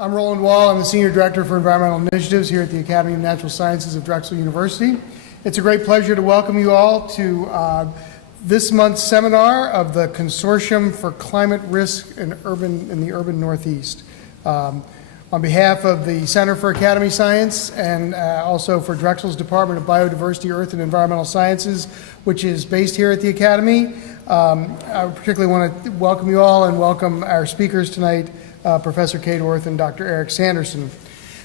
I'm Roland Wall. I'm the Senior Director for Environmental Initiatives here at the Academy of Natural Sciences of Drexel University. It's a great pleasure to welcome you all to this month's seminar of the Consortium for Climate Risk in the Urban Northeast. On behalf of the Center for Academy Science and also for Drexel's Department of Biodiversity, Earth, and Environmental Sciences, which is based here at the Academy, I particularly want to welcome you all and welcome our speakers tonight, Professor Kate Orth and Dr. Eric Sanderson.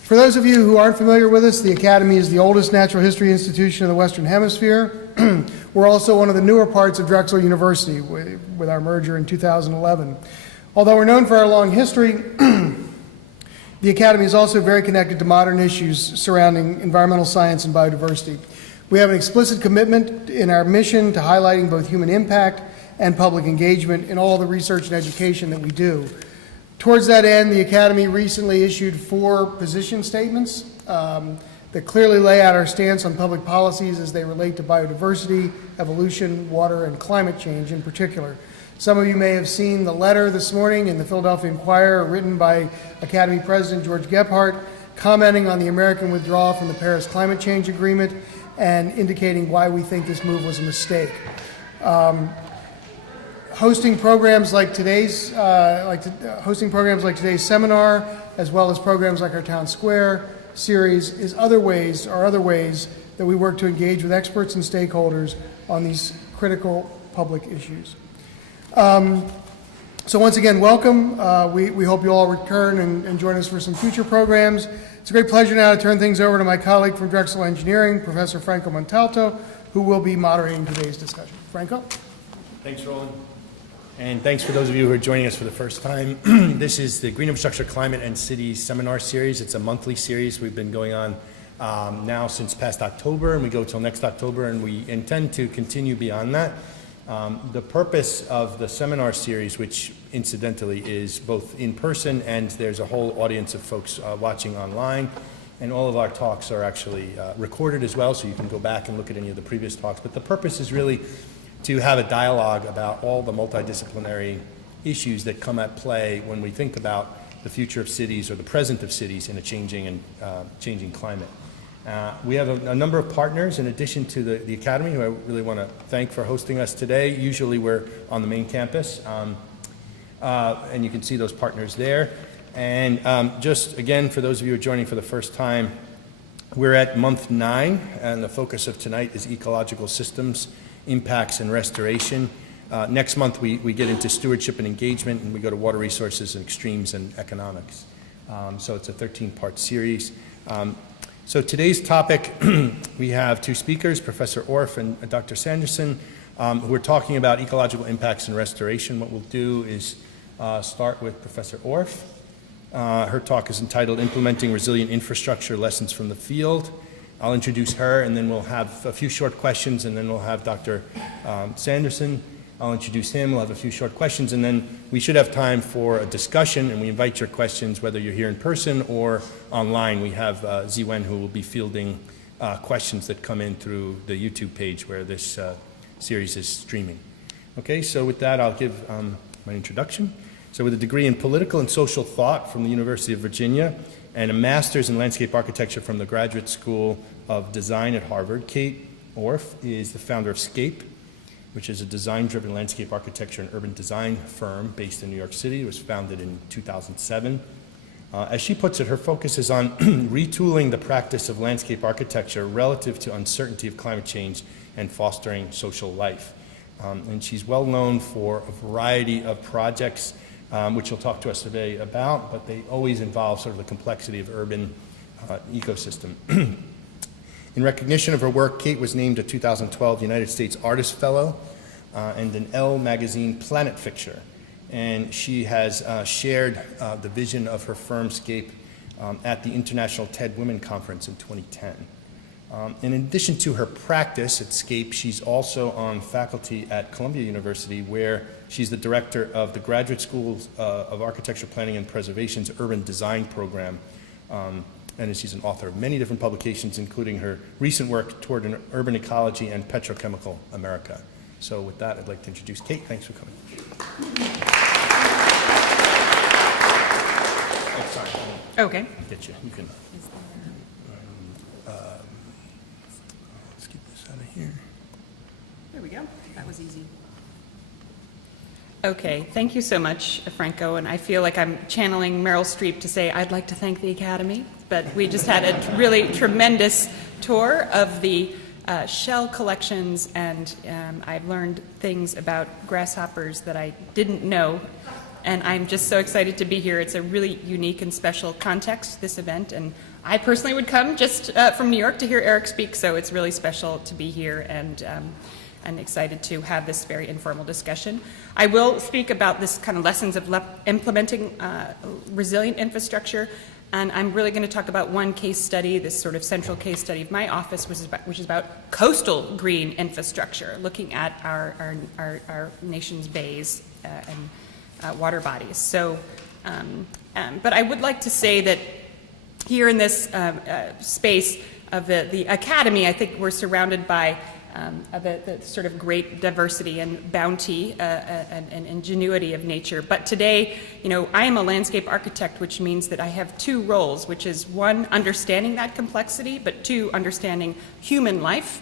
For those of you who aren't familiar with us, the Academy is the oldest natural history institution in the Western Hemisphere. We're also one of the newer parts of Drexel University with our merger in 2011. Although we're known for our long history, the Academy is also very connected to modern issues surrounding environmental science and biodiversity. We have an explicit commitment in our mission to highlighting both human impact and public engagement in all the research and education that we do. Towards that end, the Academy recently issued 4 position statements that clearly lay out our stance on public policies as they relate to biodiversity, evolution, water, and climate change in particular. Some of you may have seen the letter this morning in the Philadelphia Inquirer written by Academy President George Gebhardt commenting on the American withdrawal from the Paris Climate Change Agreement and indicating why we think this move was a mistake. Hosting programs like today's seminar, as well as programs like our Town Square series, is other ways that we work to engage with experts and stakeholders on these critical public issues. So once again, welcome. We hope you all return and join us for some future programs. It's a great pleasure now to turn things over to my colleague from Drexel Engineering, Professor Franco Montalto, who will be moderating today's discussion. Franco? Thanks, Roland. And thanks for those of you who are joining us for the first time. This is the Green Infrastructure, Climate, and Cities Seminar Series. It's a monthly series. We've been going on now since past October, and we go till next October, and we intend to continue beyond that. The purpose of the seminar series, which incidentally is both in person and there's a whole audience of folks watching online, and all of our talks are actually recorded as well, so you can go back and look at any of the previous talks. But the purpose is really to have a dialogue about all the multidisciplinary issues that come at play when we think about the future of cities or the present of cities in a changing climate. We have a number of partners in addition to the Academy, who I really want to thank for hosting us today. Usually we're on the main campus, and you can see those partners there. And just again, for those of you who are joining for the first time, we're at month 9, and the focus of tonight is ecological systems, impacts, and restoration. Next month we get into stewardship and engagement, and we go to water resources and extremes and economics. So it's a 13-part series. So today's topic, we have 2 speakers, Professor Orff and Dr. Sanderson, who are talking about ecological impacts and restoration. What we'll do is start with Professor Orff. Her talk is entitled Implementing Resilient Infrastructure, Lessons from the Field. I'll introduce her, and then we'll have a few short questions, and then we'll have Dr. Sanderson. I'll introduce him, we'll have a few short questions, and then we should have time for a discussion, and we invite your questions, whether you're here in person or online. We have Ziwen, who will be fielding questions that come in through the YouTube page where this series is streaming. Okay, so with that, I'll give my introduction. So with a degree in political and social thought from the University of Virginia, and a master's in landscape architecture from the Graduate School of Design at Harvard, Kate Orff is the founder of SCAPE, which is a design-driven landscape architecture and urban design firm based in New York City. It was founded in 2007. As she puts it, her focus is on retooling the practice of landscape architecture relative to uncertainty of climate change and fostering social life. And she's well known for a variety of projects which she'll talk to us today about, but they always involve sort of the complexity of urban ecosystem. In recognition of her work, Kate was named a 2012 United States Artist Fellow and an Elle magazine Planet Fixture. And she has shared the vision of her firm SCAPE at the International TED Women Conference in 2010. And in addition to her practice at SCAPE, she's also on faculty at Columbia University, where she's the director of the Graduate School of Architecture, Planning, and Preservation's Urban Design Program. And she's an author of many different publications, including her recent work toward an urban ecology and petrochemical America. So with that, I'd like to introduce Kate. Thanks for coming. sorry. Okay. Get you. You can. Let's get this out of here. There we go. That was easy. Okay, thank you so much, Franco. And I feel like I'm channeling Meryl Streep to say I'd like to thank the Academy, but we just had a really tremendous tour of the shell collections, and I've learned things about grasshoppers that I didn't know. And I'm just so excited to be here. It's a really unique and special context, this event. And I personally would come just from New York to hear Eric speak, so it's really special to be here, and I'm excited to have this very informal discussion. I will speak about this kind of lessons of implementing resilient infrastructure, and I'm really going to talk about one case study, this sort of central case study of my office, which is about coastal green infrastructure, looking at our nation's bays and water bodies. So, but I would like to say that here in this space of the Academy, I think we're surrounded by the sort of great diversity and bounty and ingenuity of nature. But today, you know, I am a landscape architect, which means that I have two roles, which is one, understanding that complexity, but two, understanding human life,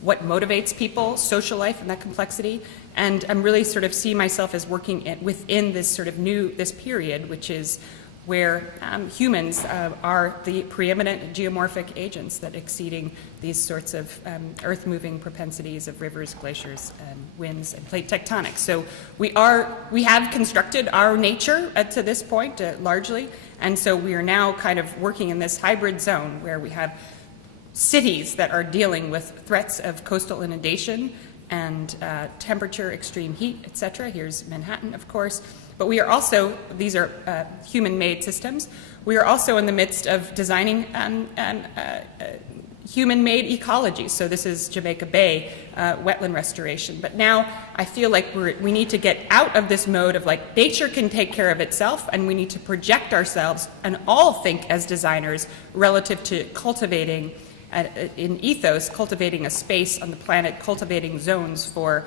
what motivates people, social life, and that complexity. And I'm really sort of see myself as working within this sort of this period, which is where humans are the preeminent geomorphic agents that exceeding these sorts of earth-moving propensities of rivers, glaciers, winds, and plate tectonics. So we have constructed our nature to this point largely, and so we are now kind of working in this hybrid zone where we have cities that are dealing with threats of coastal inundation and temperature, extreme heat, et cetera. Here's Manhattan, of course. But we are also, these are human-made systems. We are also in the midst of designing human-made ecologies. So this is Jamaica Bay wetland restoration. But now I feel like we need to get out of this mode of like nature can take care of itself, and we need to project ourselves and all think as designers relative to cultivating in ethos, cultivating a space on the planet, cultivating zones for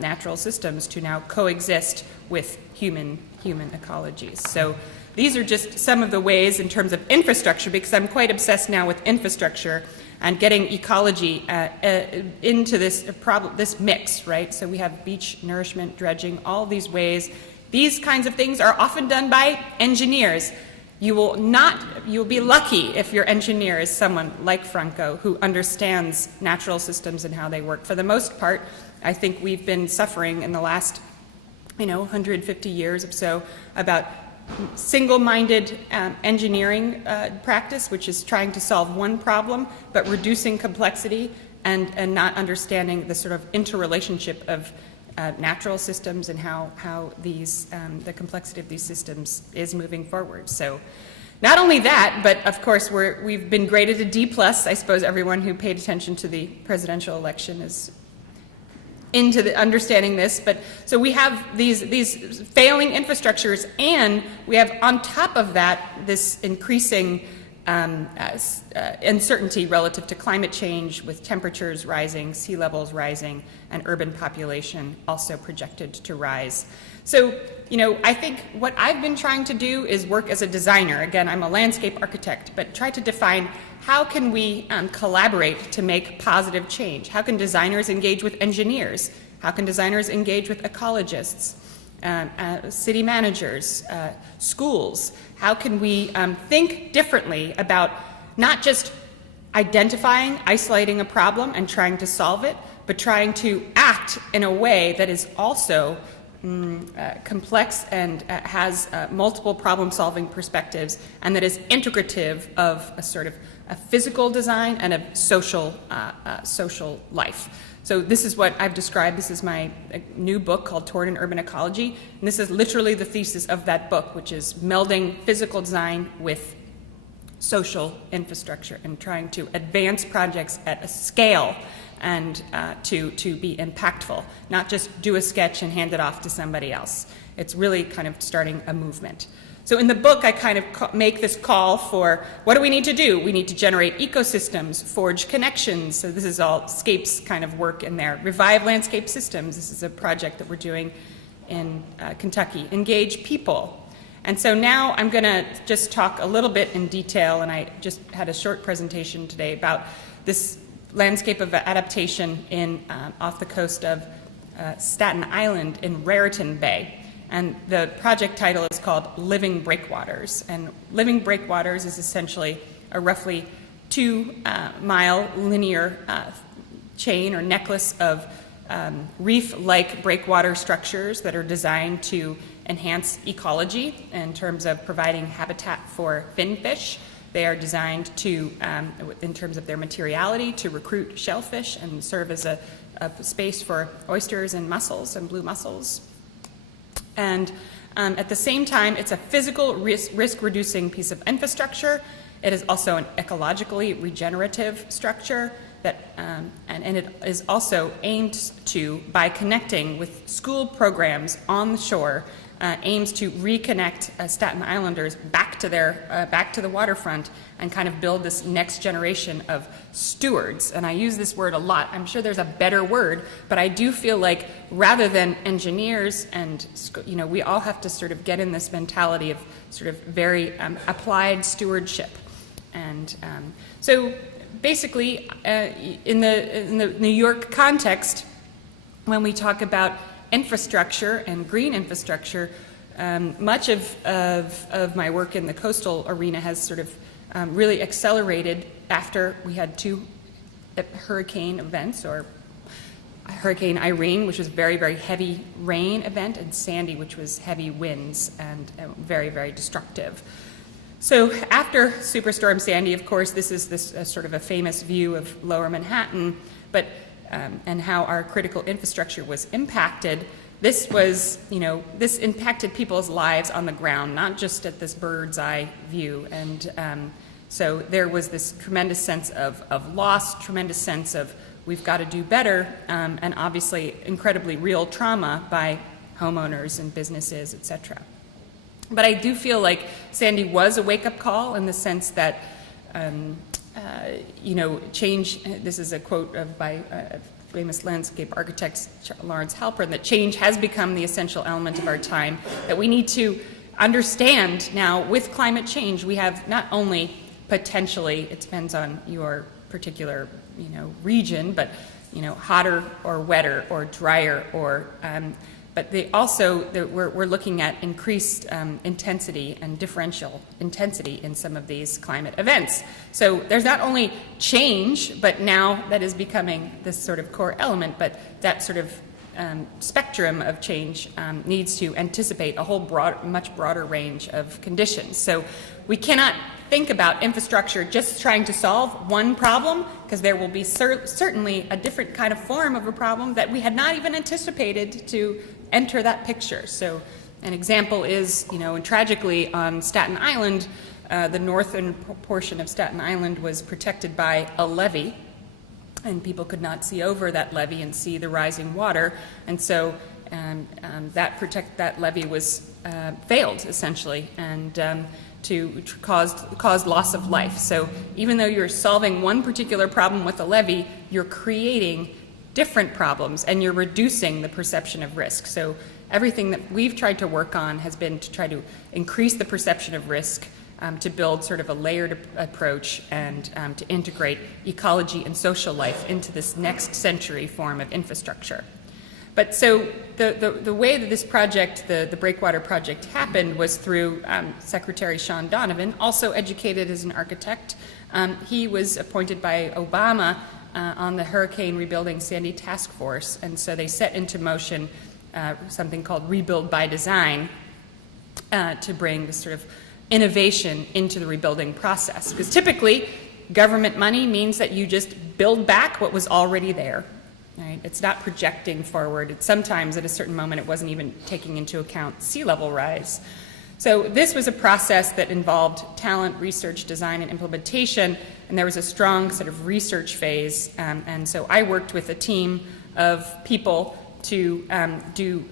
natural systems to now coexist with human ecologies. So these are just some of the ways in terms of infrastructure, because I'm quite obsessed now with infrastructure and getting ecology into this mix, right? So we have beach nourishment, dredging, all these ways. These kinds of things are often done by engineers. You'll be lucky if your engineer is someone like Franco who understands natural systems and how they work. For the most part, I think we've been suffering in the last, 150 years or so about single-minded engineering practice, which is trying to solve one problem, but reducing complexity and not understanding the sort of interrelationship of natural systems and how these the complexity of these systems is moving forward. So not only that, but of course we've been graded a D+. I suppose everyone who paid attention to the presidential election is into the understanding this. But so we have these failing infrastructures, and we have on top of that this increasing uncertainty relative to climate change, with temperatures rising, sea levels rising, and urban population also projected to rise. So, I think what I've been trying to do is work as a designer. Again, I'm a landscape architect, but try to define how can we collaborate to make positive change? How can designers engage with engineers? How can designers engage with ecologists? City managers, schools. How can we think differently about not just identifying, isolating a problem and trying to solve it, but trying to act in a way that is also complex and has multiple problem-solving perspectives, and that is integrative of a sort of a physical design and a social life. So this is what I've described. This is my new book called Toward an Urban Ecology. And this is literally the thesis of that book, which is melding physical design with social infrastructure and trying to advance projects at a scale and to be impactful, not just do a sketch and hand it off to somebody else. It's really kind of starting a movement. So in the book, I kind of make this call for what do we need to do? We need to generate ecosystems, forge connections. So this is all Scape's kind of work in there. Revive landscape systems. This is a project that we're doing in Kentucky. Engage people. And so now I'm going to just talk a little bit in detail, and I just had a short presentation today about this landscape of adaptation in off the coast of Staten Island in Raritan Bay. And the project title is called Living Breakwaters. And Living Breakwaters is essentially a roughly 2-mile linear chain or necklace of reef-like breakwater structures that are designed to enhance ecology in terms of providing habitat for finfish. They are designed to, in terms of their materiality, to recruit shellfish and serve as a space for oysters and mussels and blue mussels. And at the same time, it's a physical risk-reducing piece of infrastructure. It is also an ecologically regenerative structure that, and it is also aimed to, by connecting with school programs on the shore, aims to reconnect Staten Islanders back to the waterfront and kind of build this next generation of stewards. And I use this word a lot. I'm sure there's a better word, but I do feel like rather than engineers and, we all have to sort of get in this mentality of sort of very applied stewardship. And so basically, in the New York context, when we talk about infrastructure and green infrastructure, much of my work in the coastal arena has sort of really accelerated after we had 2 hurricane events, or Hurricane Irene, which was very, very heavy rain event, and Sandy, which was heavy winds and very, very destructive. So after Superstorm Sandy, of course, this is sort of a famous view of Lower Manhattan, but and how our critical infrastructure was impacted. This was, this impacted people's lives on the ground, not just at this bird's eye view. And so there was this tremendous sense of loss, tremendous sense of we've got to do better, and obviously incredibly real trauma by homeowners and businesses, et cetera. But I do feel like Sandy was a wake-up call in the sense that, change, this is a quote by famous landscape architect Lawrence Halpern, that change has become the essential element of our time, that we need to understand now with climate change, we have not only potentially, it depends on your particular, region, but, hotter or wetter or drier or, but they also, we're looking at increased intensity and differential intensity in some of these climate events. So there's not only change, but now that is becoming this sort of core element, but that sort of spectrum of change needs to anticipate a whole much broader range of conditions. So we cannot think about infrastructure just trying to solve one problem, because there will be certainly a different kind of form of a problem that we had not even anticipated to enter that picture. So an example is, and tragically on Staten Island, the northern portion of Staten Island was protected by a levee, and people could not see over that levee and see the rising water, and so that levee was failed essentially, and caused loss of life. So even though you're solving one particular problem with a levee, you're creating different problems and you're reducing the perception of risk. So everything that we've tried to work on has been to try to increase the perception of risk, to build sort of a layered approach, and to integrate ecology and social life into this next century form of infrastructure. But so the way that this project, the Breakwater project, happened was through Secretary Sean Donovan, also educated as an architect. He was appointed by Obama on the Hurricane Rebuilding Sandy Task Force, and so they set into motion something called Rebuild by Design to bring this sort of innovation into the rebuilding process. Because typically, government money means that you just build back what was already there. Right? It's not projecting forward. Sometimes at a certain moment it wasn't even taking into account sea level rise. So this was a process that involved talent, research, design, and implementation, and there was a strong sort of research phase. And so I worked with a team of people to do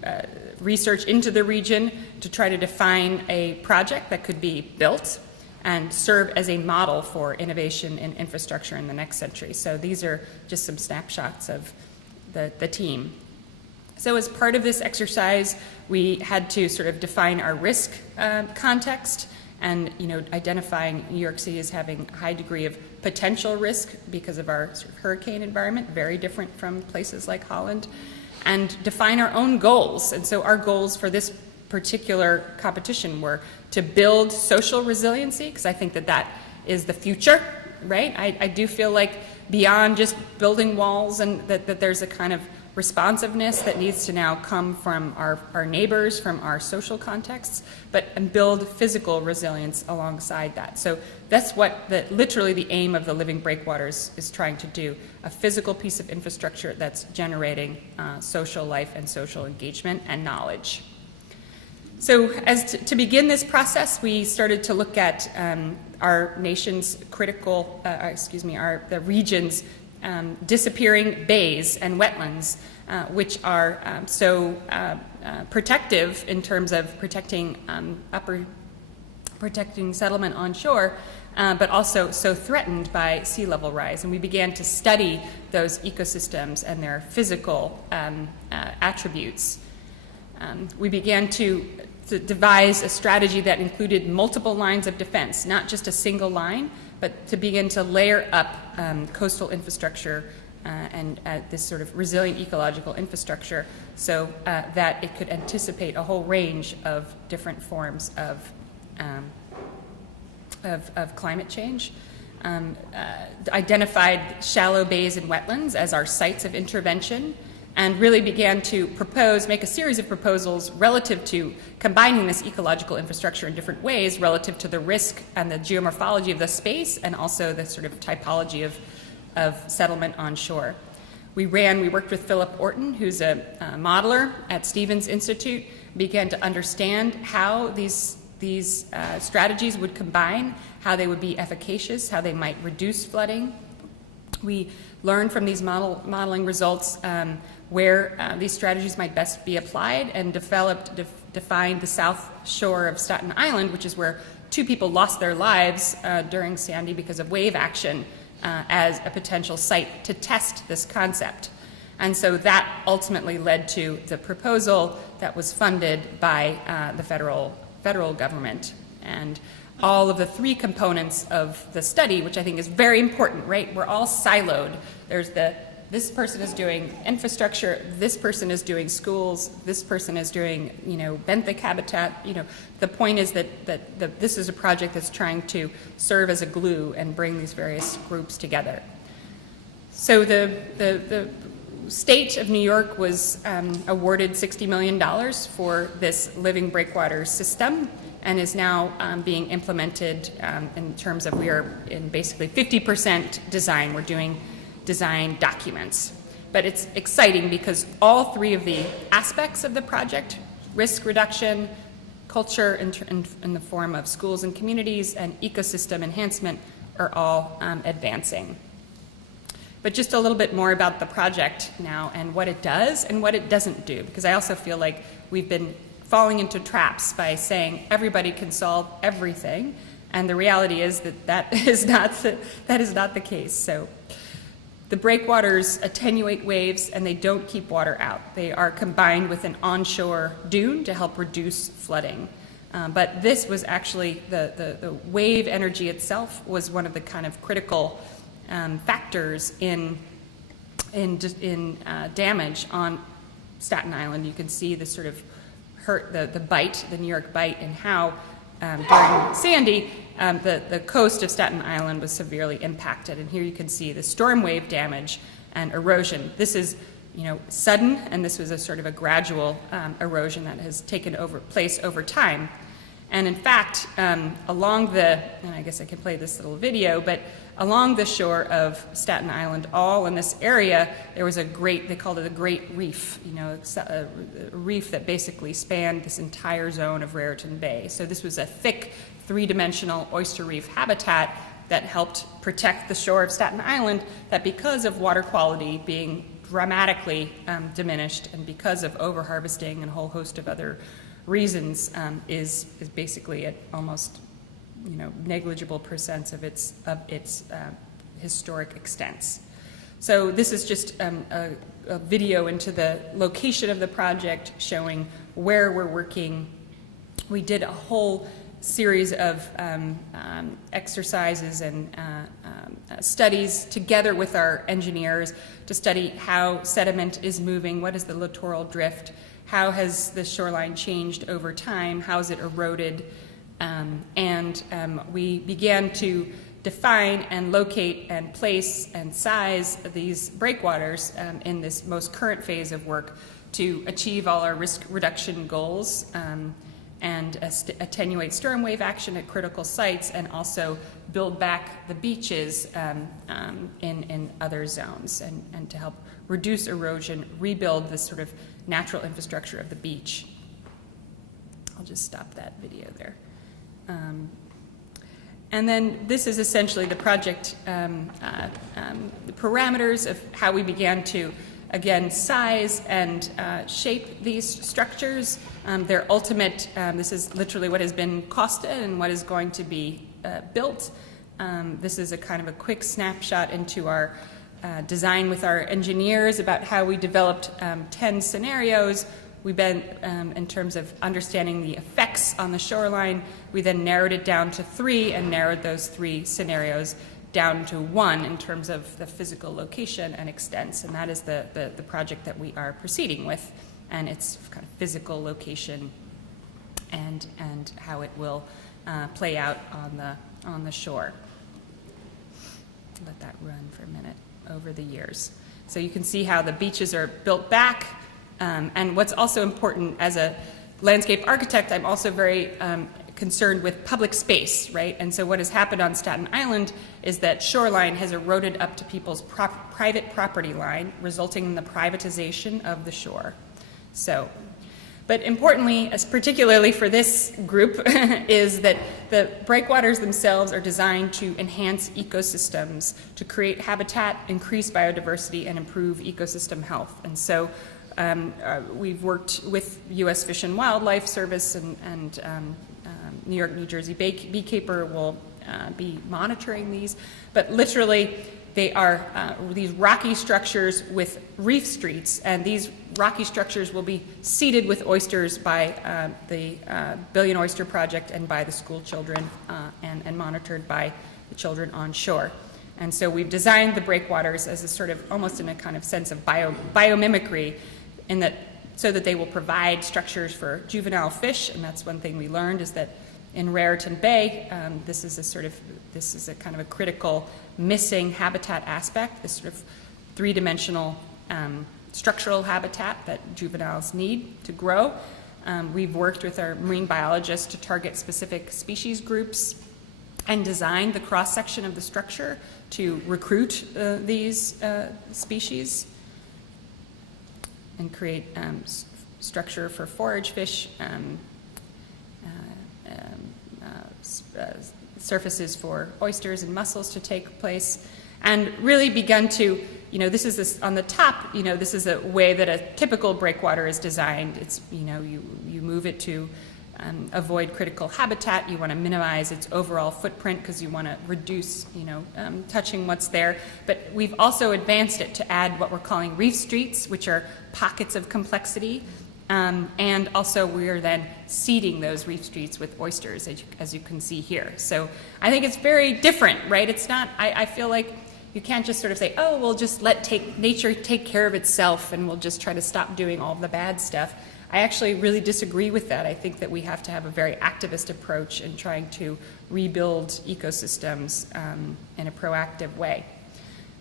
research into the region to try to define a project that could be built and serve as a model for innovation in infrastructure in the next century. So these are just some snapshots of the team. So as part of this exercise, we had to sort of define our risk context and, identifying New York City as having a high degree of potential risk because of our sort of hurricane environment, very different from places like Holland, and define our own goals. And so our goals for this particular competition were to build social resiliency, because I think that that is the future, right? I do feel like beyond just building walls, and that there's a kind of responsiveness that needs to now come from our neighbors, from our social contexts, and build physical resilience alongside that. So that's what literally the aim of the Living Breakwaters is trying to do, a physical piece of infrastructure that's generating social life and social engagement and knowledge. So to begin this process, we started to look at our nation's critical, the region's disappearing bays and wetlands, which are so protective in terms of protecting settlement on shore, but also so threatened by sea level rise. And we began to study those ecosystems and their physical attributes. We began to devise a strategy that included multiple lines of defense, not just a single line, but to begin to layer up coastal infrastructure and this sort of resilient ecological infrastructure so that it could anticipate a whole range of different forms of climate change. Identified shallow bays and wetlands as our sites of intervention, and really began to make a series of proposals relative to combining this ecological infrastructure in different ways relative to the risk and the geomorphology of the space and also the sort of typology of settlement on shore. We worked with Philip Orton, who's a modeler at Stevens Institute, began to understand how these strategies would combine, how they would be efficacious, how they might reduce flooding. We learned from these modeling results where these strategies might best be applied, and defined the south shore of Staten Island, which is where 2 people lost their lives during Sandy because of wave action, as a potential site to test this concept. And so that ultimately led to the proposal that was funded by the federal government. And all of the 3 components of the study, which I think is very important, right? We're all siloed. There's this person is doing infrastructure, this person is doing schools, this person is doing, benthic habitat. The point is that this is a project that's trying to serve as a glue and bring these various groups together. So the state of New York was awarded $60 million for this Living Breakwaters system, and is now being implemented in terms of, we are in basically 50% design. We're doing design documents. But it's exciting because all 3 of the aspects of the project, risk reduction, culture in the form of schools and communities, and ecosystem enhancement, are all advancing. But just a little bit more about the project now and what it does and what it doesn't do, because I also feel like we've been falling into traps by saying everybody can solve everything, and the reality is that is not the case. So the breakwaters attenuate waves, and they don't keep water out. They are combined with an onshore dune to help reduce flooding. But this was actually the wave energy itself was one of the kind of critical factors in damage on Staten Island. You can see the sort of the BIGHT, the New York BIGHT, and how during Sandy, the coast of Staten Island was severely impacted. And here you can see the storm wave damage and erosion. This is, sudden, and this was a sort of a gradual erosion that has taken place over time. And in fact, along and I guess I can play this little video, but along the shore of Staten Island, all in this area, there was they called it a Great Reef, a reef that basically spanned this entire zone of Raritan Bay. So this was a thick, 3-dimensional oyster reef habitat that helped protect the shore of Staten Island, that because of water quality being dramatically diminished, and because of overharvesting and a whole host of other reasons, is basically at almost negligible percents of its historic extents. So this is just a video into the location of the project showing where we're working. We did a whole series of exercises and studies together with our engineers to study how sediment is moving, what is the littoral drift, how has the shoreline changed over time, how is it eroded, and we began to define and locate and place and size these breakwaters in this most current phase of work to achieve all our risk reduction goals and attenuate storm wave action at critical sites, and also build back the beaches in other zones, and to help reduce erosion, rebuild this sort of natural infrastructure of the beach. I'll just stop that video there. And then this is essentially the project, the parameters of how we began to, again, size and shape these structures. Their ultimate, this is literally what has been costed and what is going to be built. This is a kind of a quick snapshot into our design with our engineers about how we developed 10 scenarios. We've been, in terms of understanding the effects on the shoreline, we then narrowed it down to 3 and narrowed those 3 scenarios down to 1 in terms of the physical location and extents, and that is the project that we are proceeding with, and its kind of physical location and how it will play out on the shore. Let that run for a minute over the years. So you can see how the beaches are built back. And what's also important as a landscape architect, I'm also very concerned with public space, right? And so what has happened on Staten Island is that shoreline has eroded up to people's private property line, resulting in the privatization of the shore. So, but importantly, as particularly for this group, is that the breakwaters themselves are designed to enhance ecosystems, to create habitat, increase biodiversity, and improve ecosystem health. And so we've worked with U.S. Fish and Wildlife Service, and New York, New Jersey Beekeeper will be monitoring these. But literally, they are these rocky structures with reef streets, and these rocky structures will be seeded with oysters by the Billion Oyster Project and by the school children, and monitored by the children on shore. And so we've designed the breakwaters as a sort of, almost in a kind of sense of biomimicry, in that, so that they will provide structures for juvenile fish. And that's one thing we learned, is that in Raritan Bay, this is a kind of a critical missing habitat aspect, this sort of 3-dimensional structural habitat that juveniles need to grow. We've worked with our marine biologists to target specific species groups and design the cross-section of the structure to recruit these species and create structure for forage fish, surfaces for oysters and mussels to take place, and really begun to, this is on the top, this is a way that a typical breakwater is designed. It's, you move it to avoid critical habitat. You want to minimize its overall footprint because you want to reduce, touching what's there. But we've also advanced it to add what we're calling reef streets, which are pockets of complexity. And also we are then seeding those reef streets with oysters, as you can see here. So I think it's very different, right? It's not, I feel like you can't just sort of say, oh, we'll just let nature take care of itself and we'll just try to stop doing all the bad stuff. I actually really disagree with that. I think that we have to have a very activist approach in trying to rebuild ecosystems in a proactive way.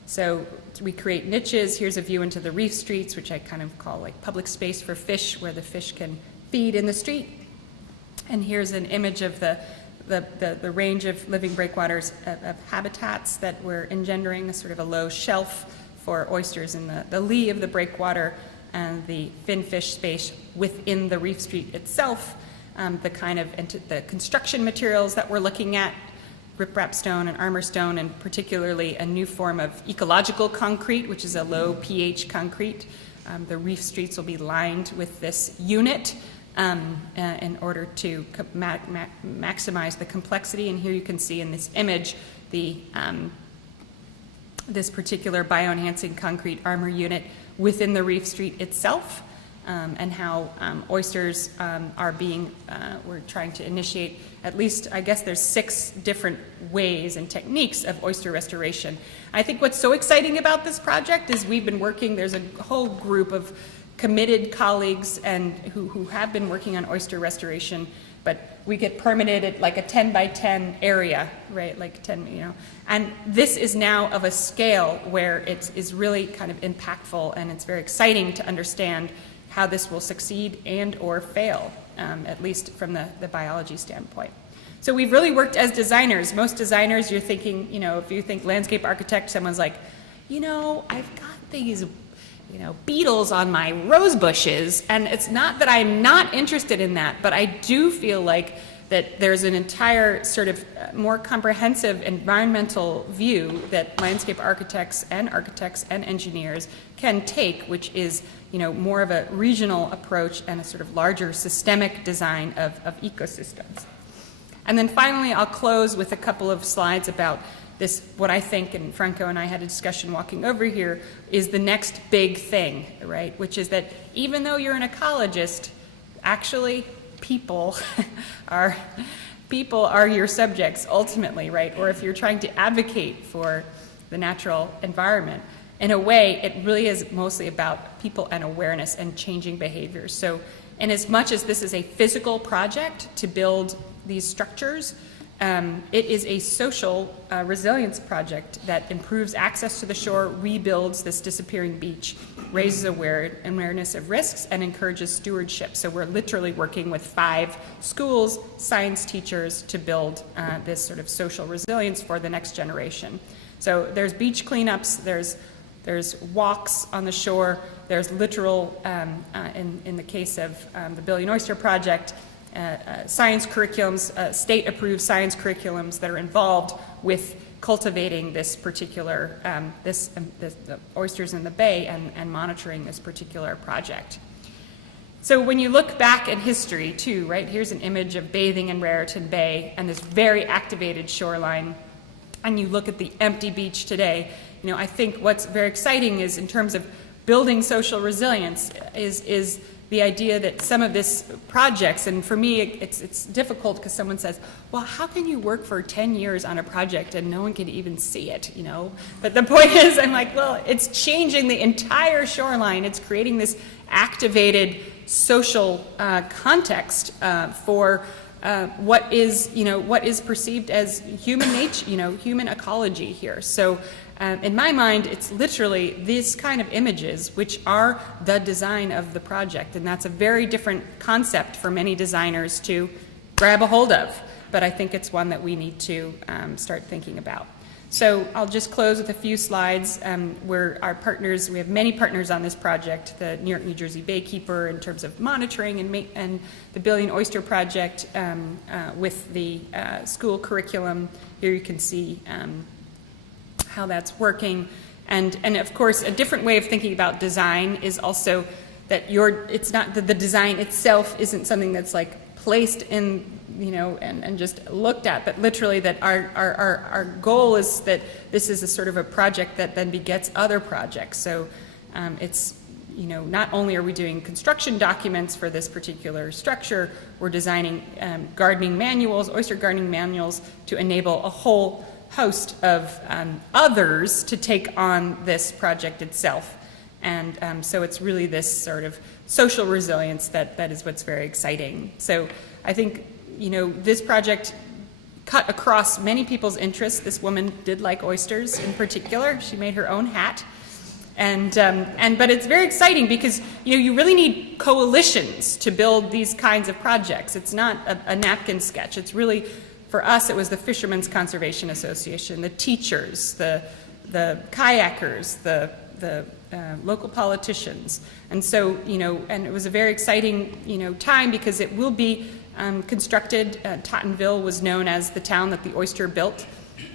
So we create niches. Here's a view into the reef streets, which I kind of call like public space for fish, where the fish can feed in the street. And here's an image of the range of living breakwaters of habitats that we're engendering, a sort of a low shelf for oysters in the lee of the breakwater, and the finfish space within the reef street itself, the kind of the construction materials that we're looking at, riprap stone and armor stone, and particularly a new form of ecological concrete, which is a low pH concrete. The reef streets will be lined with this unit in order to maximize the complexity. And here you can see in this image the this particular bioenhancing concrete armor unit within the reef street itself, and how oysters are being, we're trying to initiate at least, I guess there's 6 different ways and techniques of oyster restoration. I think what's so exciting about this project is we've been working, there's a whole group of committed colleagues and who have been working on oyster restoration, but we get permitted at like a 10 by 10 area, right, like 10, you know, and this is now of a scale where it is really kind of impactful, and it's very exciting to understand how this will succeed and or fail, at least from the biology standpoint. So we've really worked as designers. Most designers, you're thinking, you know, if you think landscape architect, someone's like, you know, I've got these, you know, beetles on my rose bushes, and it's not that I'm not interested in that, but I do feel like that there's an entire sort of more comprehensive environmental view that landscape architects and engineers can take, which is, you know, more of a regional approach and a sort of larger systemic design of ecosystems. And then finally, I'll close with a couple of slides about this, what I think, and Franco and I had a discussion walking over here, is the next big thing, right? Which is that even though you're an ecologist, actually people are your subjects ultimately, right? Or if you're trying to advocate for the natural environment, in a way, it really is mostly about people and awareness and changing behaviors. So, in as much as this is a physical project to build these structures, it is a social resilience project that improves access to the shore, rebuilds this disappearing beach, raises awareness of risks, and encourages stewardship. So we're literally working with 5 schools, science teachers, to build this sort of social resilience for the next generation. So there's beach cleanups, there's walks on the shore, there's literal, in the case of the Billion Oyster Project, science curriculums, state-approved science curriculums that are involved with cultivating this particular, the oysters in the bay and monitoring this particular project. So when you look back at history too, right, here's an image of bathing in Raritan Bay and this very activated shoreline, and you look at the empty beach today, you know, I think what's very exciting is in terms of building social resilience is the idea that some of this projects, and for me it's difficult because someone says, well, how can you work for 10 years on a project and no one can even see it, you know? But the point is, I'm like, well, it's changing the entire shoreline. It's creating this activated social context for what is perceived as human nature, you know, human ecology here. So in my mind, it's literally these kind of images which are the design of the project, and that's a very different concept for many designers to grab a hold of, but I think it's one that we need to start thinking about. So I'll just close with a few slides. We're our partners, we have many partners on this project, the New York, New Jersey Baykeeper in terms of monitoring and the Billion Oyster Project with the school curriculum. Here you can see how that's working. And of course, a different way of thinking about design is also that it's not that the design itself isn't something that's like placed in, you know, and just looked at, but literally that our goal is that this is a sort of a project that then begets other projects. So it's, you know, not only are we doing construction documents for this particular structure, we're designing gardening manuals, oyster gardening manuals, to enable a whole host of others to take on this project itself. And so it's really this sort of social resilience that is what's very exciting. So I think, you know, this project cut across many people's interests. This woman did like oysters in particular. She made her own hat. But it's very exciting because, you know, you really need coalitions to build these kinds of projects. It's not a napkin sketch. It's really, for us, it was the Fishermen's Conservation Association, the teachers, the kayakers, the local politicians. And so, you know, and it was a very exciting, you know, time because it will be constructed. Tottenville was known as the town that the oyster built.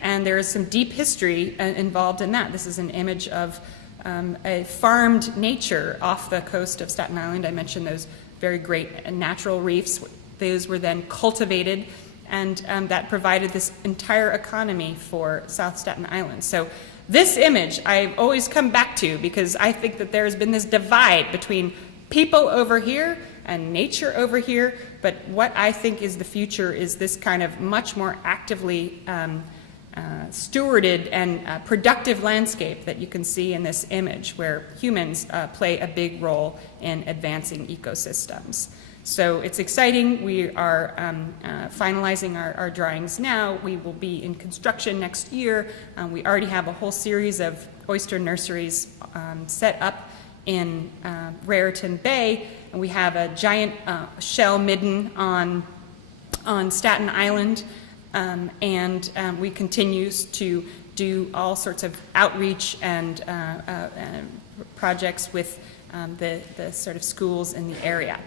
And there is some deep history involved in that. This is an image of a farmed nature off the coast of Staten Island. I mentioned those very great natural reefs. Those were then cultivated, and that provided this entire economy for South Staten Island. So this image I always come back to because I think that there's been this divide between people over here and nature over here, but what I think is the future is this kind of much more actively stewarded and productive landscape that you can see in this image, where humans play a big role in advancing ecosystems. So it's exciting. We are finalizing our drawings now. We will be in construction next year. We already have a whole series of oyster nurseries set up in Raritan Bay, and we have a giant shell midden on Staten Island, and we continue to do all sorts of outreach and projects with the sort of schools in the area.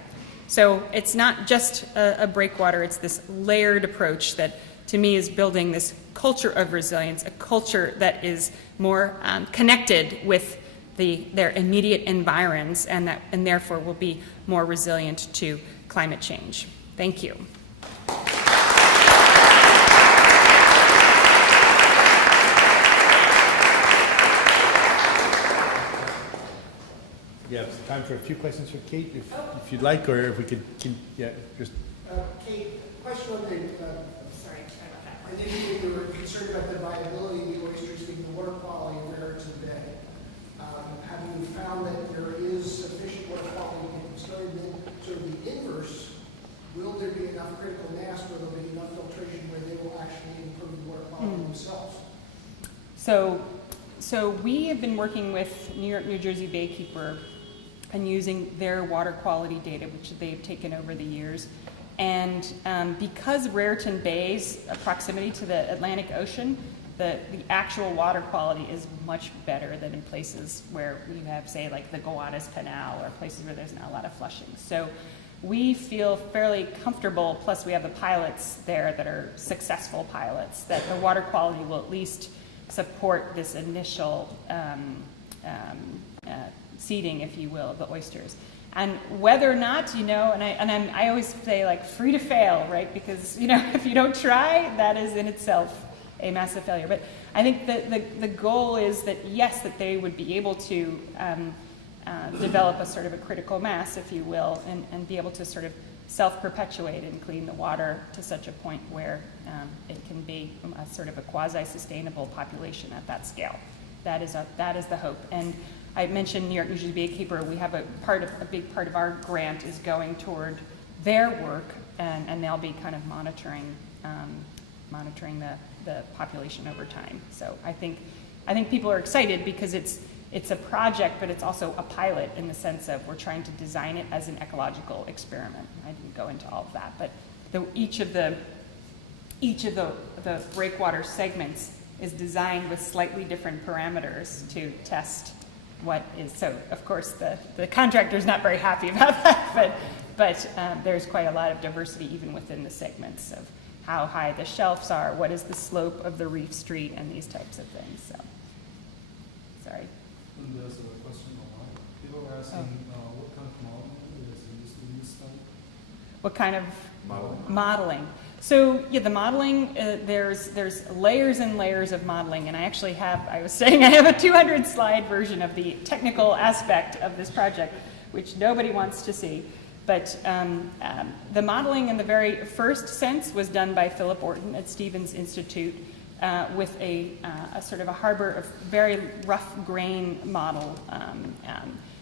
So it's not just a breakwater, it's this layered approach that to me is building this culture of resilience, a culture that is more connected with their immediate environs, and therefore will be more resilient to climate change. Thank you. Yeah, it's time for a few questions for Kate, if you'd like, or if we could, yeah, just. Kate, question on the, Sorry about that. I think you were concerned about the viability of the oysters being the water quality of Raritan Bay. Have you found that there is sufficient water quality? Have you started then sort of the inverse? Will there be enough critical mass where there will be enough filtration where they will actually improve the water quality themselves? So we have been working with New York, New Jersey Baykeeper and using their water quality data, which they've taken over the years. And because Raritan Bay's proximity to the Atlantic Ocean, the actual water quality is much better than in places where you have, say, like the Gowanus Canal or places where there's not a lot of flushing. So we feel fairly comfortable, plus we have the pilots there that are successful pilots, that the water quality will at least support this initial seeding, if you will, of the oysters. And whether or not, you know, I always say, like, free to fail, right? Because, you know, if you don't try, that is in itself a massive failure. But I think that the goal is that, yes, that they would be able to develop a sort of a critical mass, if you will, and be able to sort of self-perpetuate and clean the water to such a point where it can be a sort of a quasi-sustainable population at that scale. That is the hope. And I mentioned New York, New Jersey Baykeeper. We have a big part of our grant is going toward their work, and they'll be kind of monitoring the population over time. So I think people are excited because it's a project, but it's also a pilot in the sense of we're trying to design it as an ecological experiment. I didn't go into all of that, but each of the breakwater segments is designed with slightly different parameters to test what is. So of course the contractor's not very happy about that, but there's quite a lot of diversity even within the segments of how high the shelves are, what is the slope of the reef street, and these types of things. So, sorry. And there's a question online. People were asking what kind of modeling is used in this study? What kind of modeling? So yeah, the modeling, there's layers and layers of modeling, and I actually have, I was saying I have a 200-slide version of the technical aspect of this project, which nobody wants to see. But the modeling in the very first sense was done by Philip Orton at Stevens Institute with a sort of a harbor of very rough grain model.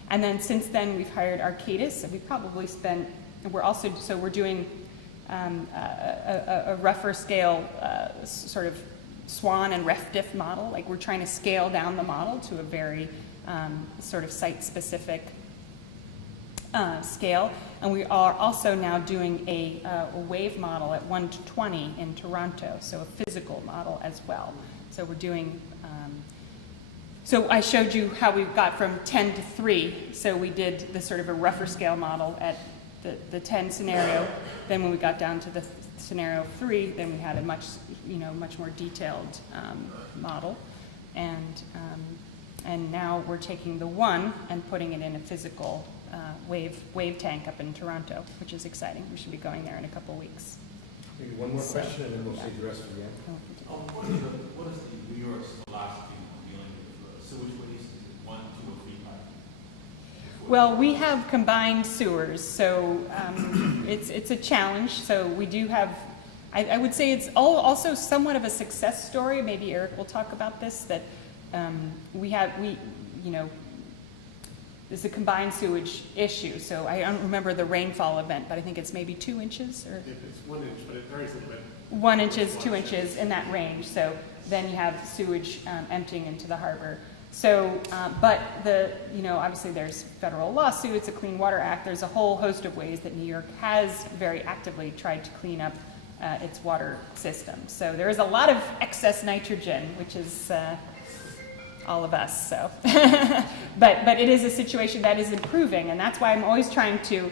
And then since then we've hired Arcadis, and we've probably spent, we're doing a rougher scale sort of SWAN and REFDIF model. Like we're trying to scale down the model to a very sort of site-specific scale. And we are also now doing a wave model at 1 to 20 in Toronto, so a physical model as well. So we're doing, so I showed you how we got from 10 to 3. So we did the sort of a rougher scale model at the 10 scenario. Then when we got down to the scenario 3, then we had a much more detailed model. And now we're taking the 1 and putting it in a physical wave tank up in Toronto, which is exciting. We should be going there in a couple weeks. Maybe one more question, and then we'll save the rest for the end. What is the New York's philosophy on dealing sewage waste? Is it 1, 2, or 3 pipe? Well, we have combined sewers, so it's a challenge. So we do have, I would say it's also somewhat of a success story. Maybe Eric will talk about this, that it's a combined sewage issue. So I don't remember the rainfall event, but I think it's maybe 2 inches or. If it's 1 inch, but it varies a little bit. 1 inches, 2 inches, in that range. So then you have sewage emptying into the harbor. So, but obviously there's federal lawsuits, a Clean Water Act. There's a whole host of ways that New York has very actively tried to clean up its water system. So there is a lot of excess nitrogen, which is all of us. So, but it is a situation that is improving, and that's why I'm always trying to.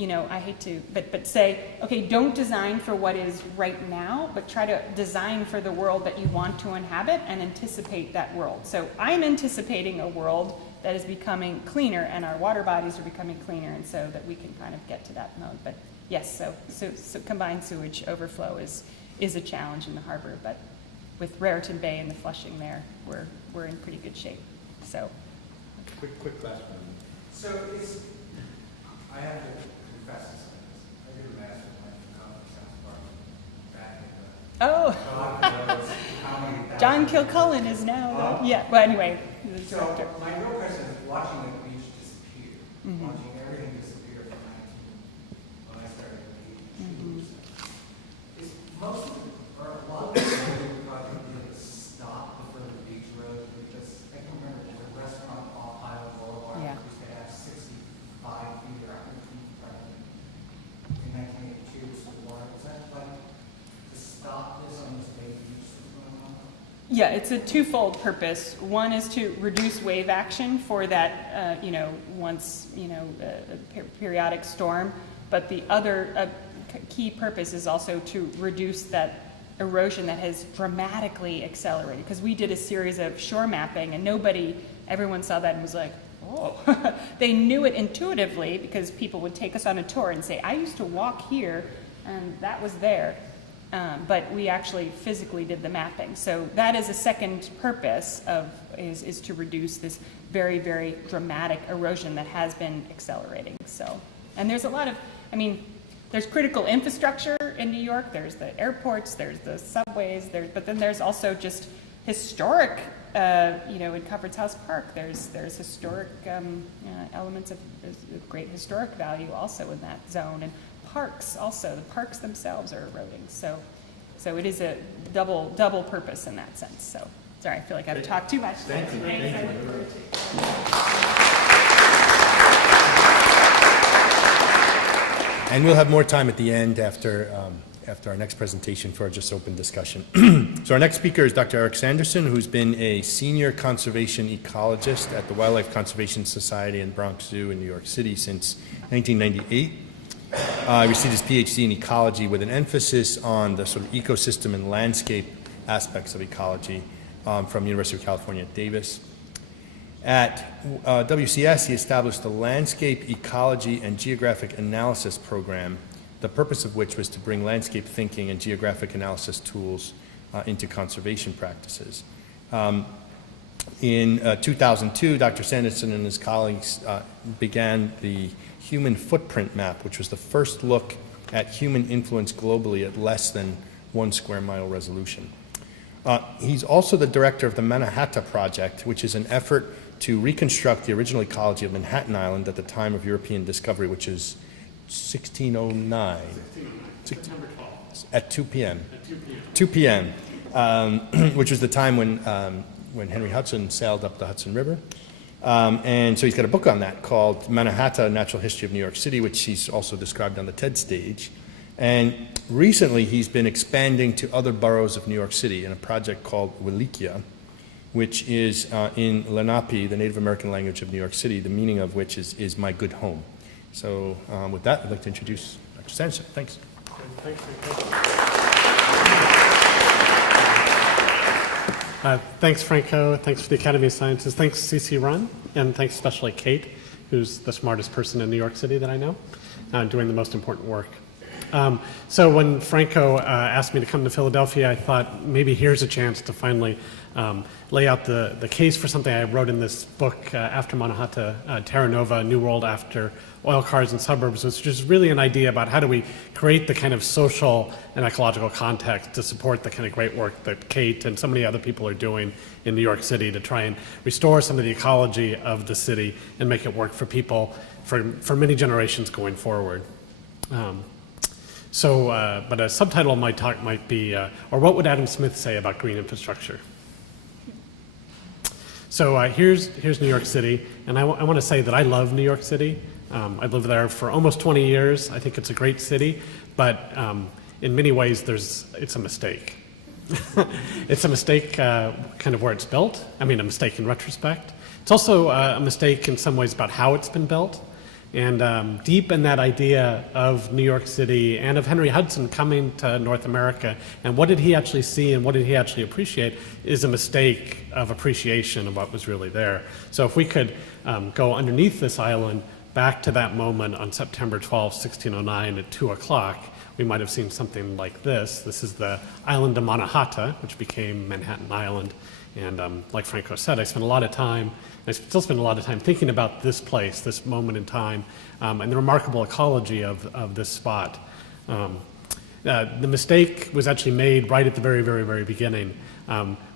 I hate to, but say, okay, don't design for what is right now, but try to design for the world that you want to inhabit and anticipate that world. So I'm anticipating a world that is becoming cleaner, and our water bodies are becoming cleaner, and so that we can kind of get to that mode. But yes, so combined sewage overflow is a challenge in the harbor, but with Raritan Bay and the flushing there, we're in pretty good shape. So. Quick question. So I have to confess to something. I did a master's in South Park back in the. Oh. How many John Kilcullen is now, yeah, well, anyway, the So director. my real question is watching the beach disappear, watching everything disappear from 19, when I started in the 80s. Is most of it, or a lot of the project really stop before the beach road? Just, I can remember there was a restaurant off Highland Boulevard Yeah. that used to have 65 feet or 100 feet in 1982, so water, was that like to stop this on this big beach that's going on? Yeah, it's a twofold purpose. One is to reduce wave action for that, periodic storm. But the other key purpose is also to reduce that erosion that has dramatically accelerated. Because we did a series of shore mapping, and everyone saw that and was like, oh. They knew it intuitively because people would take us on a tour and say, I used to walk here, and that was there. But we actually physically did the mapping. So that is a second purpose is to reduce this very, very dramatic erosion that has been accelerating. So, and there's a lot of, there's critical infrastructure in New York. There's the airports, there's the subways, but then there's also just historic, in Comfort's House Park, there's historic elements of great historic value also in that zone. And parks also, the parks themselves are eroding. So it is a double purpose in that sense. So, sorry, I feel like I've talked too much. Thank you. And we'll have more time at the end after our next presentation for our just open discussion. So our next speaker is Dr. Eric Sanderson, who's been a senior conservation ecologist at the Wildlife Conservation Society and Bronx Zoo in New York City since 1998. He received his PhD in ecology with an emphasis on the sort of ecosystem and landscape aspects of ecology from University of California at Davis. At WCS, he established the Landscape Ecology and Geographic Analysis program, the purpose of which was to bring landscape thinking and geographic analysis tools into conservation practices. In 2002, Dr. Sanderson and his colleagues began the Human Footprint Map, which was the first look at human influence globally at less than 1 square mile resolution. He's also the director of the Mannahatta Project, which is an effort to reconstruct the original ecology of Manhattan Island at the time of European discovery, which is 1609. September 12th. At 2 p.m. At 2 p.m. 2 p.m., which was the time when Henry Hudson sailed up the Hudson River. And so he's got a book on that called Mannahatta, Natural History of New York City, which he's also described on the TED stage. And recently he's been expanding to other boroughs of New York City in a project called Wilikia, which is in Lenape, the Native American language of New York City, the meaning of which is my good home. So with that, I'd like to introduce Dr. Sanderson. Thanks. Thanks for Thanks, Franco. Thanks for the Academy of Sciences. Thanks, CC Run. And thanks especially Kate, who's the smartest person in New York City that I know, doing the most important work. So when Franco asked me to come to Philadelphia, I thought maybe here's a chance to finally lay out the case for something I wrote in this book, After Manhattan, Terra Nova, New World After Oil Cars and Suburbs, which is really an idea about how do we create the kind of social and ecological context to support the kind of great work that Kate and so many other people are doing in New York City to try and restore some of the ecology of the city and make it work for people for many generations going forward. But a subtitle of my talk might be, or what would Adam Smith say about green infrastructure? So here's New York City, and I want to say that I love New York City. I've lived there for almost 20 years. I think it's a great city, but in many ways it's a mistake. It's a mistake kind of where it's built. I mean, a mistake in retrospect. It's also a mistake in some ways about how it's been built. And deep in that idea of New York City and of Henry Hudson coming to North America, and what did he actually see and what did he actually appreciate, is a mistake of appreciation of what was really there. So if we could go underneath this island back to that moment on September 12, 1609 at 2 o'clock, we might have seen something like this. This is the island of Manhattan, which became Manhattan Island. And like Franco said, I spent a lot of time, I still spend a lot of time thinking about this place, this moment in time, and the remarkable ecology of this spot. The mistake was actually made right at the very, very, very beginning.